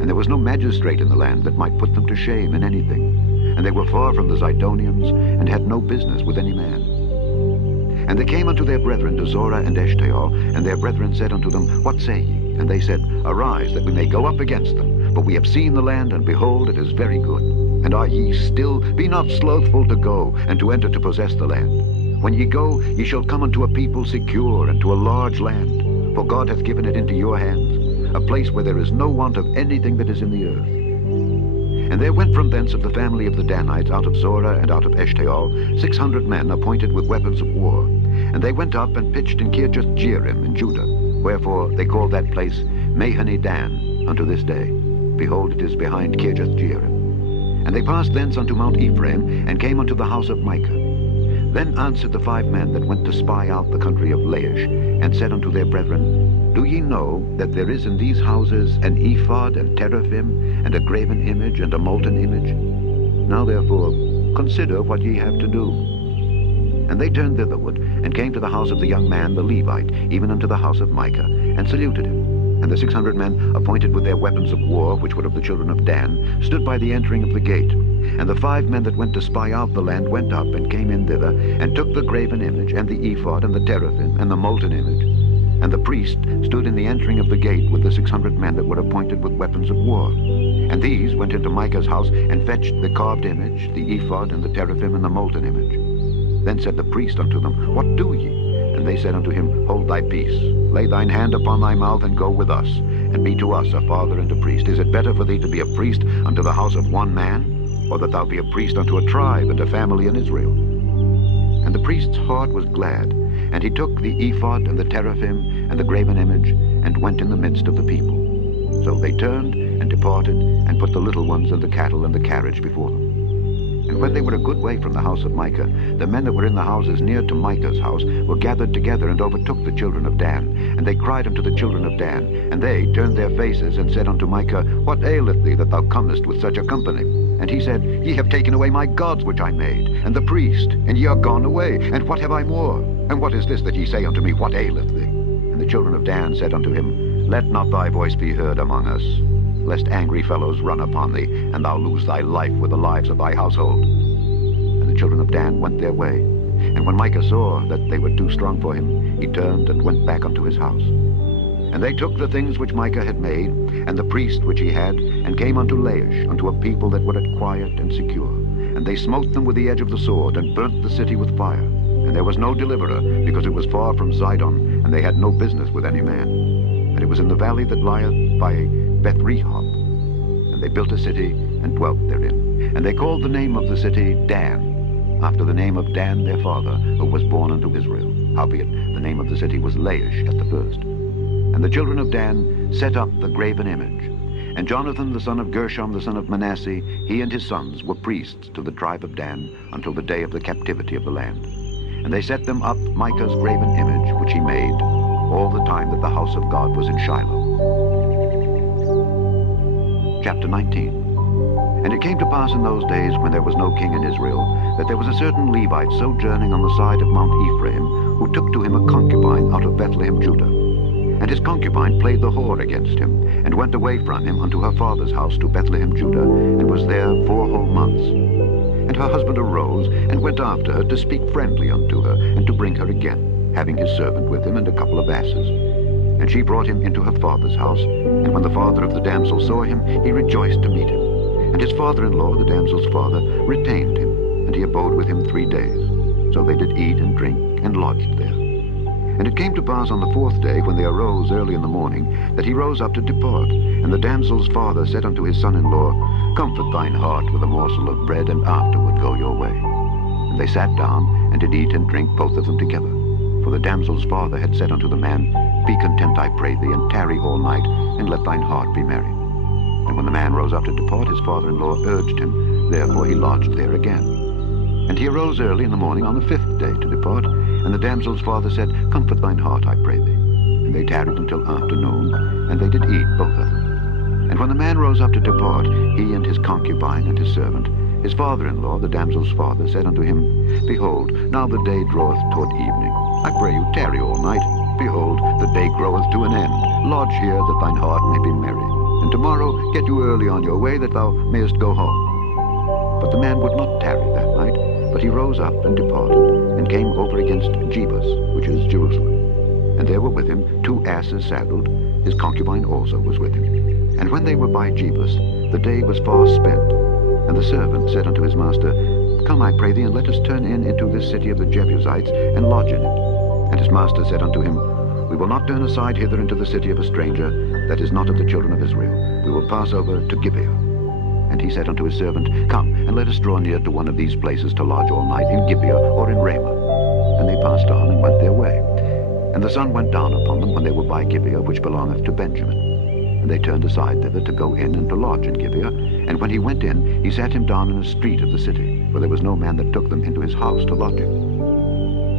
And there was no magistrate in the land that might put them to shame in anything. And they were far from the Zidonians, and had no business with any man. And they came unto their brethren to Zorah and Eshtaol, and their brethren said unto them, What say ye? And they said, Arise, that we may go up against them. For we have seen the land, and behold, it is very good. And are ye still? Be not slothful to go, and to enter to possess the land. When ye go, ye shall come unto a people secure, and to a large land. For God hath given it into your hands, a place where there is no want of anything that is in the earth. And there went from thence of the family of the Danites, out of Zorah and out of Eshtaol, 600 men appointed with weapons of war. And they went up and pitched in Kirjath-jearim in Judah. Wherefore they called that place Mahane-dan unto this day. Behold, it is behind Kirjath-jearim. And they passed thence unto Mount Ephraim, and came unto the house of Micah. Then answered the 5 men that went to spy out the country of Laish, and said unto their brethren, Do ye know that there is in these houses an ephod and teraphim, and a graven image and a molten image? Now therefore consider what ye have to do. And they turned thitherward, and came to the house of the young man the Levite, even unto the house of Micah, and saluted him. And the 600 men appointed with their weapons of war, which were of the children of Dan, stood by the entering of the gate. And the 5 men that went to spy out the land went up, and came in thither, and took the graven image, and the ephod, and the teraphim, and the molten image. And the priest stood in the entering of the gate with the 600 men that were appointed with weapons of war. And these went into Micah's house, and fetched the carved image, the ephod, and the teraphim, and the molten image. Then said the priest unto them, What do ye? And they said unto him, Hold thy peace, lay thine hand upon thy mouth, and go with us, and be to us a father and a priest. Is it better for thee to be a priest unto the house of one man, or that thou be a priest unto a tribe and a family in Israel? And the priest's heart was glad, and he took the ephod and the teraphim and the graven image, and went in the midst of the people. So they turned and departed, and put the little ones and the cattle and the carriage before them. And when they were a good way from the house of Micah, the men that were in the houses near to Micah's house were gathered together, and overtook the children of Dan. And they cried unto the children of Dan, and they turned their faces, and said unto Micah, What aileth thee that thou comest with such a company? And he said, Ye have taken away my gods which I made, and the priest, and ye are gone away. And what have I more? And what is this that ye say unto me, What aileth thee? And the children of Dan said unto him, Let not thy voice be heard among us, lest angry fellows run upon thee, and thou lose thy life with the lives of thy household. And the children of Dan went their way. And when Micah saw that they were too strong for him, he turned and went back unto his house. And they took the things which Micah had made, and the priest which he had, and came unto Laish, unto a people that were at quiet and secure. And they smote them with the edge of the sword, and burnt the city with fire. And there was no deliverer, because it was far from Zidon, and they had no business with any man. And it was in the valley that lieth by Beth-rehob. And they built a city, and dwelt therein. And they called the name of the city Dan, after the name of Dan their father, who was born unto Israel. Howbeit the name of the city was Laish at the first. And the children of Dan set up the graven image, And Jonathan, the son of Gershom, the son of Manasseh, he and his sons were priests to the tribe of Dan until the day of the captivity of the land. And they set them up Micah's graven image, which he made, all the time that the house of God was in Shiloh. Chapter 19. And it came to pass in those days, when there was no king in Israel, that there was a certain Levite sojourning on the side of Mount Ephraim, who took to him a concubine out of Bethlehem, Judah. And his concubine played the whore against him, and went away from him unto her father's house to Bethlehem, Judah, and was there 4 whole months. And her husband arose, and went after her to speak friendly unto her, and to bring her again, having his servant with him and a couple of asses. And she brought him into her father's house, and when the father of the damsel saw him, he rejoiced to meet him. And his father-in-law, the damsel's father, retained him, and he abode with him 3 days. So they did eat and drink, and lodged there. And it came to pass on the 4th day, when they arose early in the morning, that he rose up to depart. And the damsel's father said unto his son-in-law, Comfort thine heart with a morsel of bread, and afterward go your way. And they sat down, and did eat and drink, both of them together. For the damsel's father had said unto the man, Be content, I pray thee, and tarry all night, and let thine heart be merry. And when the man rose up to depart, his father-in-law urged him, therefore he lodged there again. And he arose early in the morning on the 5th day to depart, and the damsel's father said, Comfort thine heart, I pray thee. And they tarried until afternoon, and they did eat, both of them. And when the man rose up to depart, he and his concubine and his servant, his father-in-law, the damsel's father, said unto him, Behold, now the day draweth toward evening. I pray you, tarry all night. Behold, the day groweth to an end. Lodge here, that thine heart may be merry. And tomorrow get you early on your way, that thou mayest go home. But the man would not tarry that night, but he rose up and departed, and came over against Jebus, which is Jerusalem. And there were with him 2 asses saddled. His concubine also was with him. And when they were by Jebus, the day was far spent. And the servant said unto his master, Come, I pray thee, and let us turn in into this city of the Jebusites, and lodge in it. And his master said unto him, We will not turn aside hither into the city of a stranger, that is not of the children of Israel. We will pass over to Gibeah. And he said unto his servant, Come, and let us draw near to one of these places to lodge all night, in Gibeah or in Ramah. And they passed on, and went their way. And the sun went down upon them when they were by Gibeah, which belongeth to Benjamin. And they turned aside thither to go in and to lodge in Gibeah. And when he went in, he sat him down in a street of the city, for there was no man that took them into his house to lodge him.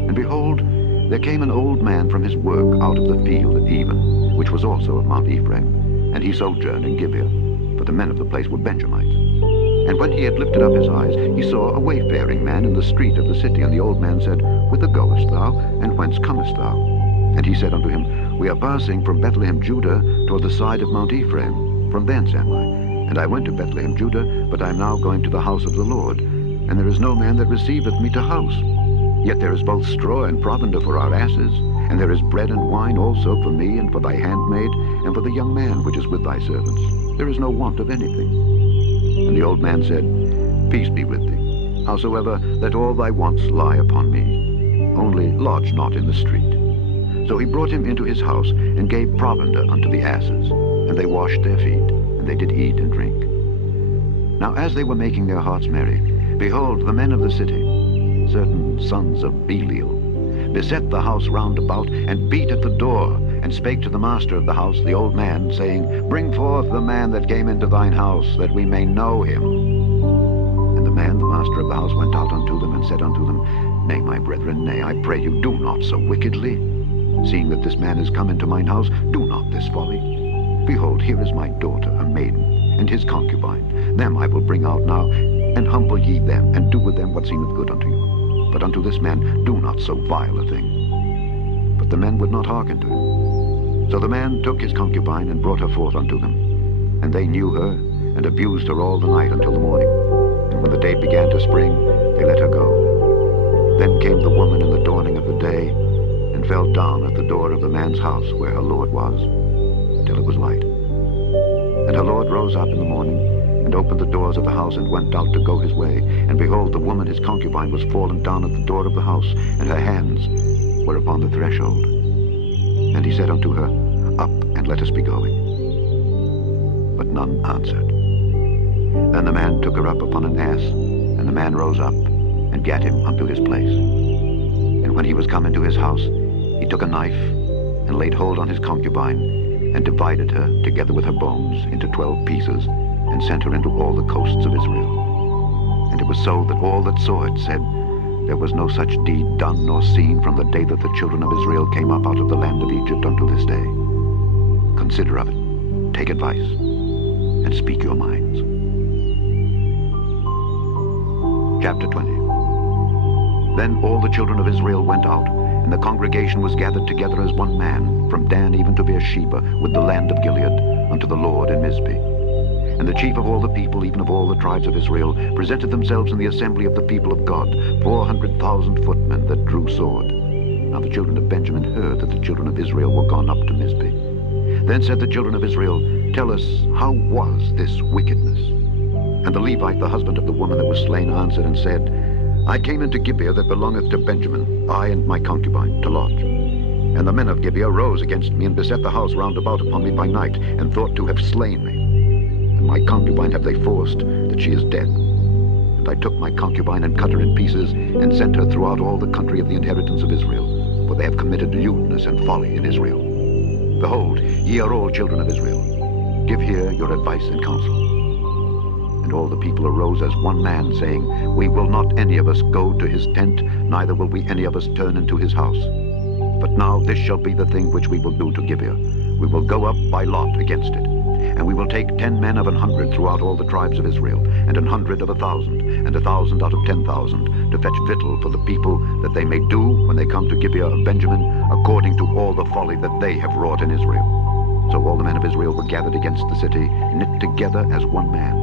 And behold, there came an old man from his work out of the field at even, which was also of Mount Ephraim, and he sojourned in Gibeah, for the men of the place were Benjamites. And when he had lifted up his eyes, he saw a wayfaring man in the street of the city. And the old man said, Whither goest thou, and whence comest thou? And he said unto him, We are passing from Bethlehem, Judah, toward the side of Mount Ephraim. From thence am I. And I went to Bethlehem, Judah, but I am now going to the house of the Lord. And there is no man that receiveth me to house. Yet there is both straw and provender for our asses, and there is bread and wine also for me, and for thy handmaid, and for the young man which is with thy servants. There is no want of anything. And the old man said, Peace be with thee. Howsoever, let all thy wants lie upon me. Only lodge not in the street. So he brought him into his house, and gave provender unto the asses. And they washed their feet, and they did eat and drink. Now as they were making their hearts merry, behold, the men of the city, certain sons of Belial, beset the house round about, and beat at the door, and spake to the master of the house, the old man, saying, Bring forth the man that came into thine house, that we may know him. And the man, the master of the house, went out unto them, and said unto them, Nay, my brethren, nay, I pray you, do not so wickedly. Seeing that this man is come into mine house, do not this folly. Behold, here is my daughter, a maiden, and his concubine. Them I will bring out now, and humble ye them, and do with them what seemeth good unto you. But unto this man do not so vile a thing. But the men would not hearken to him. So the man took his concubine, and brought her forth unto them. And they knew her, and abused her all the night until the morning. And when the day began to spring, they let her go. Then came the woman in the dawning of the day, and fell down at the door of the man's house where her lord was, till it was light. And her lord rose up in the morning, and opened the doors of the house, and went out to go his way. And behold, the woman his concubine was fallen down at the door of the house, and her hands were upon the threshold. And he said unto her, Up, and let us be going. But none answered. Then the man took her up upon an ass, and the man rose up, and gat him unto his place. And when he was come into his house, he took a knife, and laid hold on his concubine, and divided her, together with her bones, into 12 pieces, and sent her into all the coasts of Israel. And it was so that all that saw it said, there was no such deed done nor seen from the day that the children of Israel came up out of the land of Egypt unto this day. Consider of it, take advice, and speak your minds. Chapter 20. Then all the children of Israel went out, and the congregation was gathered together as one man, from Dan even to Beersheba, with the land of Gilead, unto the Lord in Mizpeh. And the chief of all the people, even of all the tribes of Israel, presented themselves in the assembly of the people of God, 400,000 footmen that drew sword. Now the children of Benjamin heard that the children of Israel were gone up to Mizpeh. Then said the children of Israel, Tell us, how was this wickedness? And the Levite, the husband of the woman that was slain, answered and said, I came into Gibeah that belongeth to Benjamin, I and my concubine, to lodge. And the men of Gibeah rose against me, and beset the house round about upon me by night, and thought to have slain me. And my concubine have they forced, that she is dead. And I took my concubine, and cut her in pieces, and sent her throughout all the country of the inheritance of Israel, for they have committed lewdness and folly in Israel. Behold, ye are all children of Israel. Give here your advice and counsel. And all the people arose as one man, saying, We will not any of us go to his tent, neither will we any of us turn into his house. But now this shall be the thing which we will do to Gibeah. We will go up by lot against it. And we will take 10 men of 100 throughout all the tribes of Israel, and 100 of 1,000, and 1,000 out of 10,000, to fetch victual for the people, that they may do, when they come to Gibeah of Benjamin, according to all the folly that they have wrought in Israel. So all the men of Israel were gathered against the city, knit together as one man.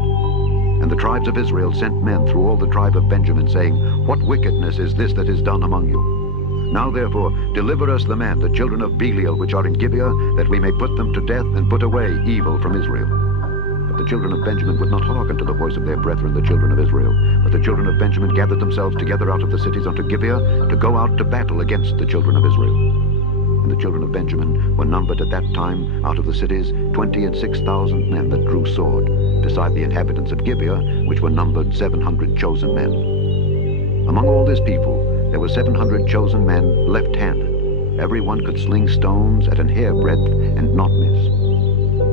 And the tribes of Israel sent men through all the tribe of Benjamin, saying, What wickedness is this that is done among you? Now therefore deliver us the men, the children of Belial, which are in Gibeah, that we may put them to death, and put away evil from Israel. But the children of Benjamin would not hearken to the voice of their brethren, the children of Israel. But the children of Benjamin gathered themselves together out of the cities unto Gibeah, to go out to battle against the children of Israel. And the children of Benjamin were numbered at that time out of the cities 26,000 men that drew sword, beside the inhabitants of Gibeah, which were numbered 700 chosen men. Among all this people there were 700 chosen men left-handed. Every one could sling stones at an hairbreadth and not miss.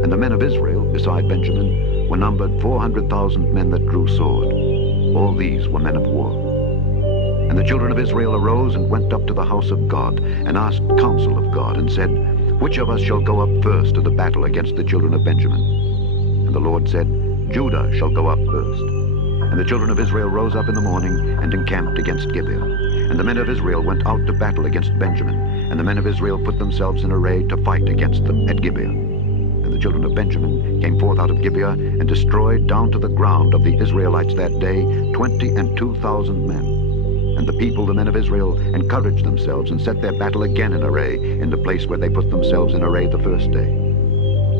And the men of Israel, beside Benjamin, were numbered 400,000 men that drew sword. All these were men of war. And the children of Israel arose and went up to the house of God, and asked counsel of God, and said, Which of us shall go up first to the battle against the children of Benjamin? And the Lord said, Judah shall go up first. And the children of Israel rose up in the morning, and encamped against Gibeah. And the men of Israel went out to battle against Benjamin, and the men of Israel put themselves in array to fight against them at Gibeah. And the children of Benjamin came forth out of Gibeah, and destroyed down to the ground of the Israelites that day 22,000 men. And the people, the men of Israel, encouraged themselves, and set their battle again in array, in the place where they put themselves in array the first day.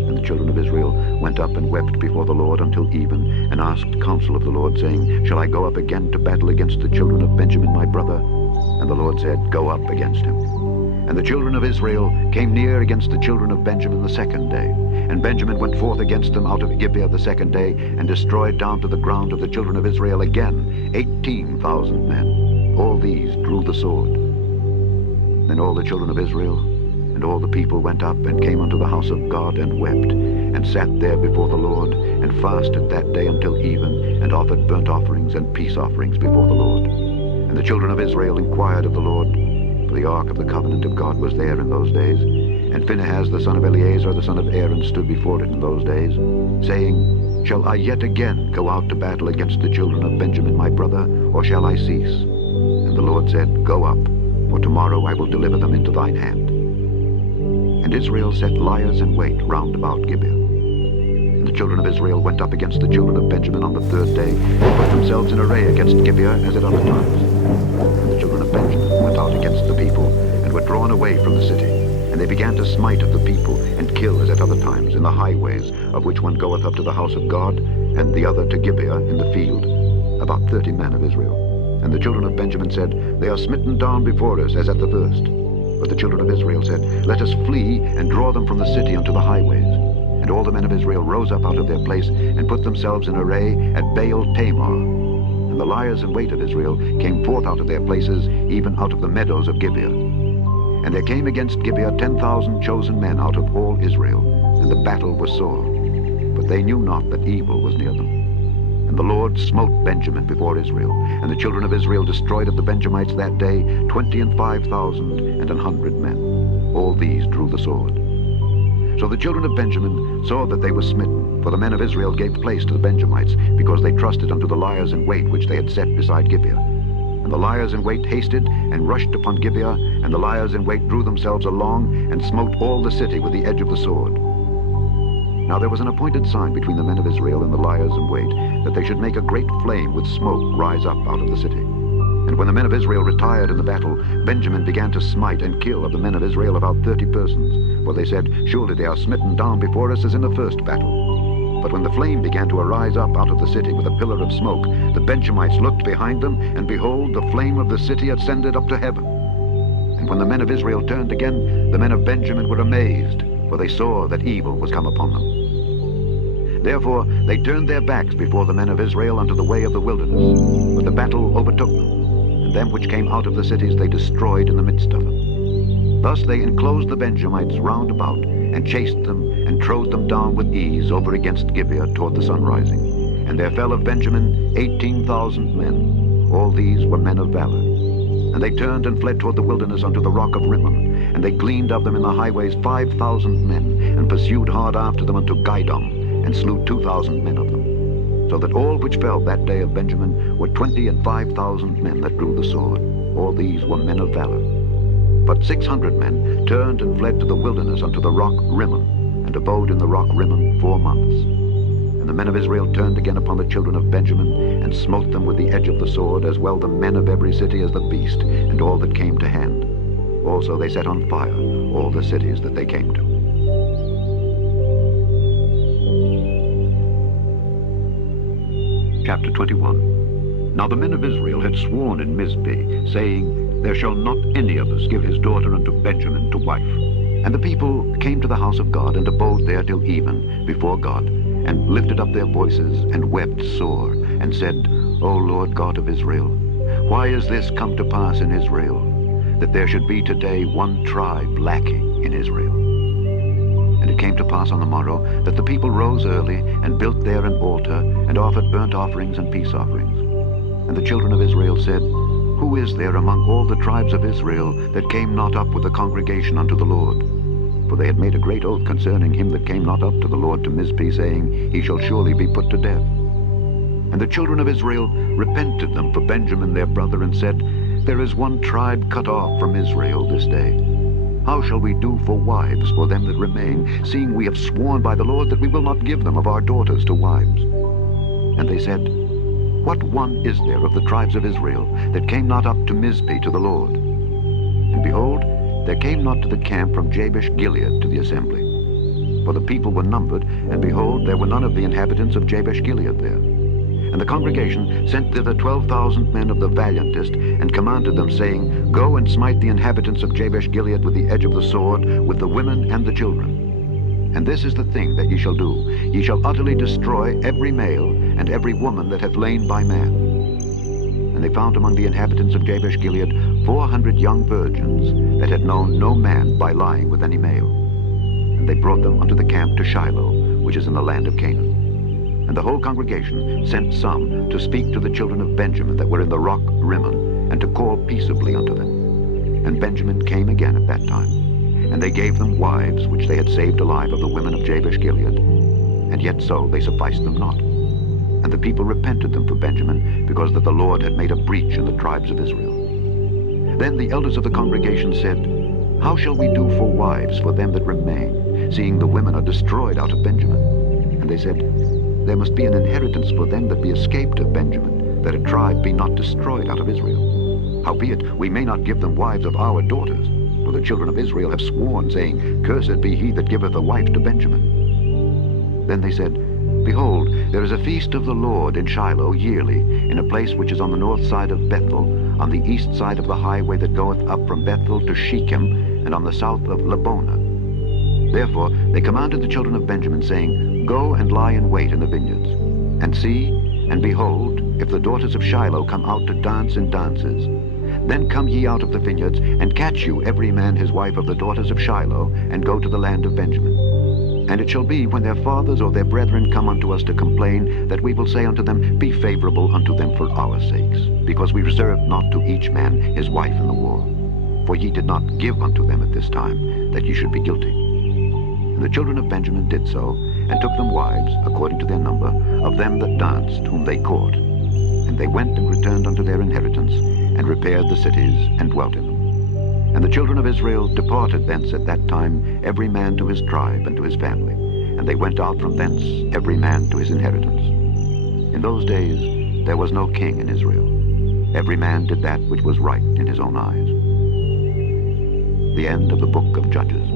And the children of Israel went up and wept before the Lord until even, and asked counsel of the Lord, saying, Shall I go up again to battle against the children of Benjamin my brother? And the Lord said, Go up against him. And the children of Israel came near against the children of Benjamin the second day. And Benjamin went forth against them out of Gibeah the second day, and destroyed down to the ground of the children of Israel again 18,000 men. All these drew the sword. Then all the children of Israel and all the people went up and came unto the house of God, and wept, and sat there before the Lord, and fasted that day until even, and offered burnt offerings and peace offerings before the Lord. And the children of Israel inquired of the Lord, for the ark of the covenant of God was there in those days. And Phinehas the son of Eleazar the son of Aaron stood before it in those days, saying, Shall I yet again go out to battle against the children of Benjamin my brother, or shall I cease? And the Lord said, Go up, for tomorrow I will deliver them into thine hand. And Israel set liers in wait round about Gibeah. And the children of Israel went up against the children of Benjamin on the third day, and put themselves in array against Gibeah as at other times. And the children of Benjamin went out against the people, and were drawn away from the city. And they began to smite of the people, and kill as at other times in the highways, of which one goeth up to the house of God, and the other to Gibeah in the field, about 30 men of Israel. And the children of Benjamin said, They are smitten down before us as at the first. But the children of Israel said, Let us flee, and draw them from the city unto the highways. And all the men of Israel rose up out of their place, and put themselves in array at Baal Tamar. And the liers in wait of Israel came forth out of their places, even out of the meadows of Gibeah. And there came against Gibeah 10,000 chosen men out of all Israel, and the battle was sore. But they knew not that evil was near them. And the Lord smote Benjamin before Israel, and the children of Israel destroyed of the Benjamites that day 25,100 men. All these drew the sword. So the children of Benjamin saw that they were smitten, for the men of Israel gave place to the Benjamites, because they trusted unto the liers in wait which they had set beside Gibeah. And the liers in wait hasted and rushed upon Gibeah, and the liers in wait drew themselves along, and smote all the city with the edge of the sword. Now there was an appointed sign between the men of Israel and the liers in wait, that they should make a great flame with smoke rise up out of the city. And when the men of Israel retired in the battle, Benjamin began to smite and kill of the men of Israel about 30 persons. For they said, Surely they are smitten down before us as in the first battle. But when the flame began to arise up out of the city with a pillar of smoke, the Benjamites looked behind them, and behold, the flame of the city ascended up to heaven. And when the men of Israel turned again, the men of Benjamin were amazed, for they saw that evil was come upon them. Therefore they turned their backs before the men of Israel unto the way of the wilderness. But the battle overtook them, and them which came out of the cities they destroyed in the midst of them. Thus they enclosed the Benjamites round about, and chased them, and trode them down with ease over against Gibeah toward the sunrising. And there fell of Benjamin 18,000 men. All these were men of valor. And they turned and fled toward the wilderness unto the rock of Rimmon. And they gleaned of them in the highways 5,000 men, and pursued hard after them unto Gidom, and slew 2,000 men of them. So that all which fell that day of Benjamin were 25,000 men that drew the sword. All these were men of valor. But 600 men turned and fled to the wilderness unto the rock Rimmon, and abode in the rock Rimmon 4 months. And the men of Israel turned again upon the children of Benjamin, and smote them with the edge of the sword, as well the men of every city as the beast, and all that came to hand. Also they set on fire all the cities that they came to. Chapter 21. Now the men of Israel had sworn in Mizpeh, saying, There shall not any of us give his daughter unto Benjamin to wife. And the people came to the house of God, and abode there till even before God, and lifted up their voices, and wept sore, and said, O Lord God of Israel, why is this come to pass in Israel, that there should be today one tribe lacking in Israel? And it came to pass on the morrow that the people rose early, and built there an altar, and offered burnt offerings and peace offerings. And the children of Israel said, Who is there among all the tribes of Israel that came not up with the congregation unto the Lord? For they had made a great oath concerning him that came not up to the Lord to Mizpeh, saying, He shall surely be put to death. And the children of Israel repented them for Benjamin their brother, and said, There is one tribe cut off from Israel this day. How shall we do for wives for them that remain, seeing we have sworn by the Lord that we will not give them of our daughters to wives? And they said, What one is there of the tribes of Israel that came not up to Mizpeh to the Lord? And behold, there came not to the camp from Jabesh Gilead to the assembly. For the people were numbered, and behold, there were none of the inhabitants of Jabesh Gilead there. And the congregation sent thither 12,000 men of the valiantest, and commanded them, saying, Go and smite the inhabitants of Jabesh Gilead with the edge of the sword, with the women and the children. And this is the thing that ye shall do. Ye shall utterly destroy every male and every woman that hath lain by man. And they found among the inhabitants of Jabesh Gilead 400 young virgins that had known no man by lying with any male. And they brought them unto the camp to Shiloh, which is in the land of Canaan. And the whole congregation sent some to speak to the children of Benjamin that were in the rock Rimmon, and to call peaceably unto them. And Benjamin came again at that time. And they gave them wives which they had saved alive of the women of Jabesh Gilead. And yet so they sufficed them not. And the people repented them for Benjamin, because that the Lord had made a breach in the tribes of Israel. Then the elders of the congregation said, How shall we do for wives for them that remain, seeing the women are destroyed out of Benjamin? And they said, There must be an inheritance for them that be escaped of Benjamin, that a tribe be not destroyed out of Israel. Howbeit, we may not give them wives of our daughters, for the children of Israel have sworn, saying, Cursed be he that giveth a wife to Benjamin. Then they said, Behold, there is a feast of the Lord in Shiloh yearly, in a place which is on the north side of Bethel, on the east side of the highway that goeth up from Bethel to Shechem, and on the south of Lebonah. Therefore they commanded the children of Benjamin, saying, Go and lie in wait in the vineyards. And see, and behold, if the daughters of Shiloh come out to dance in dances, then come ye out of the vineyards, and catch you every man his wife of the daughters of Shiloh, and go to the land of Benjamin. And it shall be, when their fathers or their brethren come unto us to complain, that we will say unto them, Be favorable unto them for our sakes, because we reserved not to each man his wife in the war. For ye did not give unto them at this time, that ye should be guilty. And the children of Benjamin did so, and took them wives, according to their number, of them that danced, whom they caught. And they went and returned unto their inheritance, and repaired the cities, and dwelt in them. And the children of Israel departed thence at that time, every man to his tribe and to his family. And they went out from thence, every man to his inheritance. In those days there was no king in Israel. Every man did that which was right in his own eyes. The end of the book of Judges.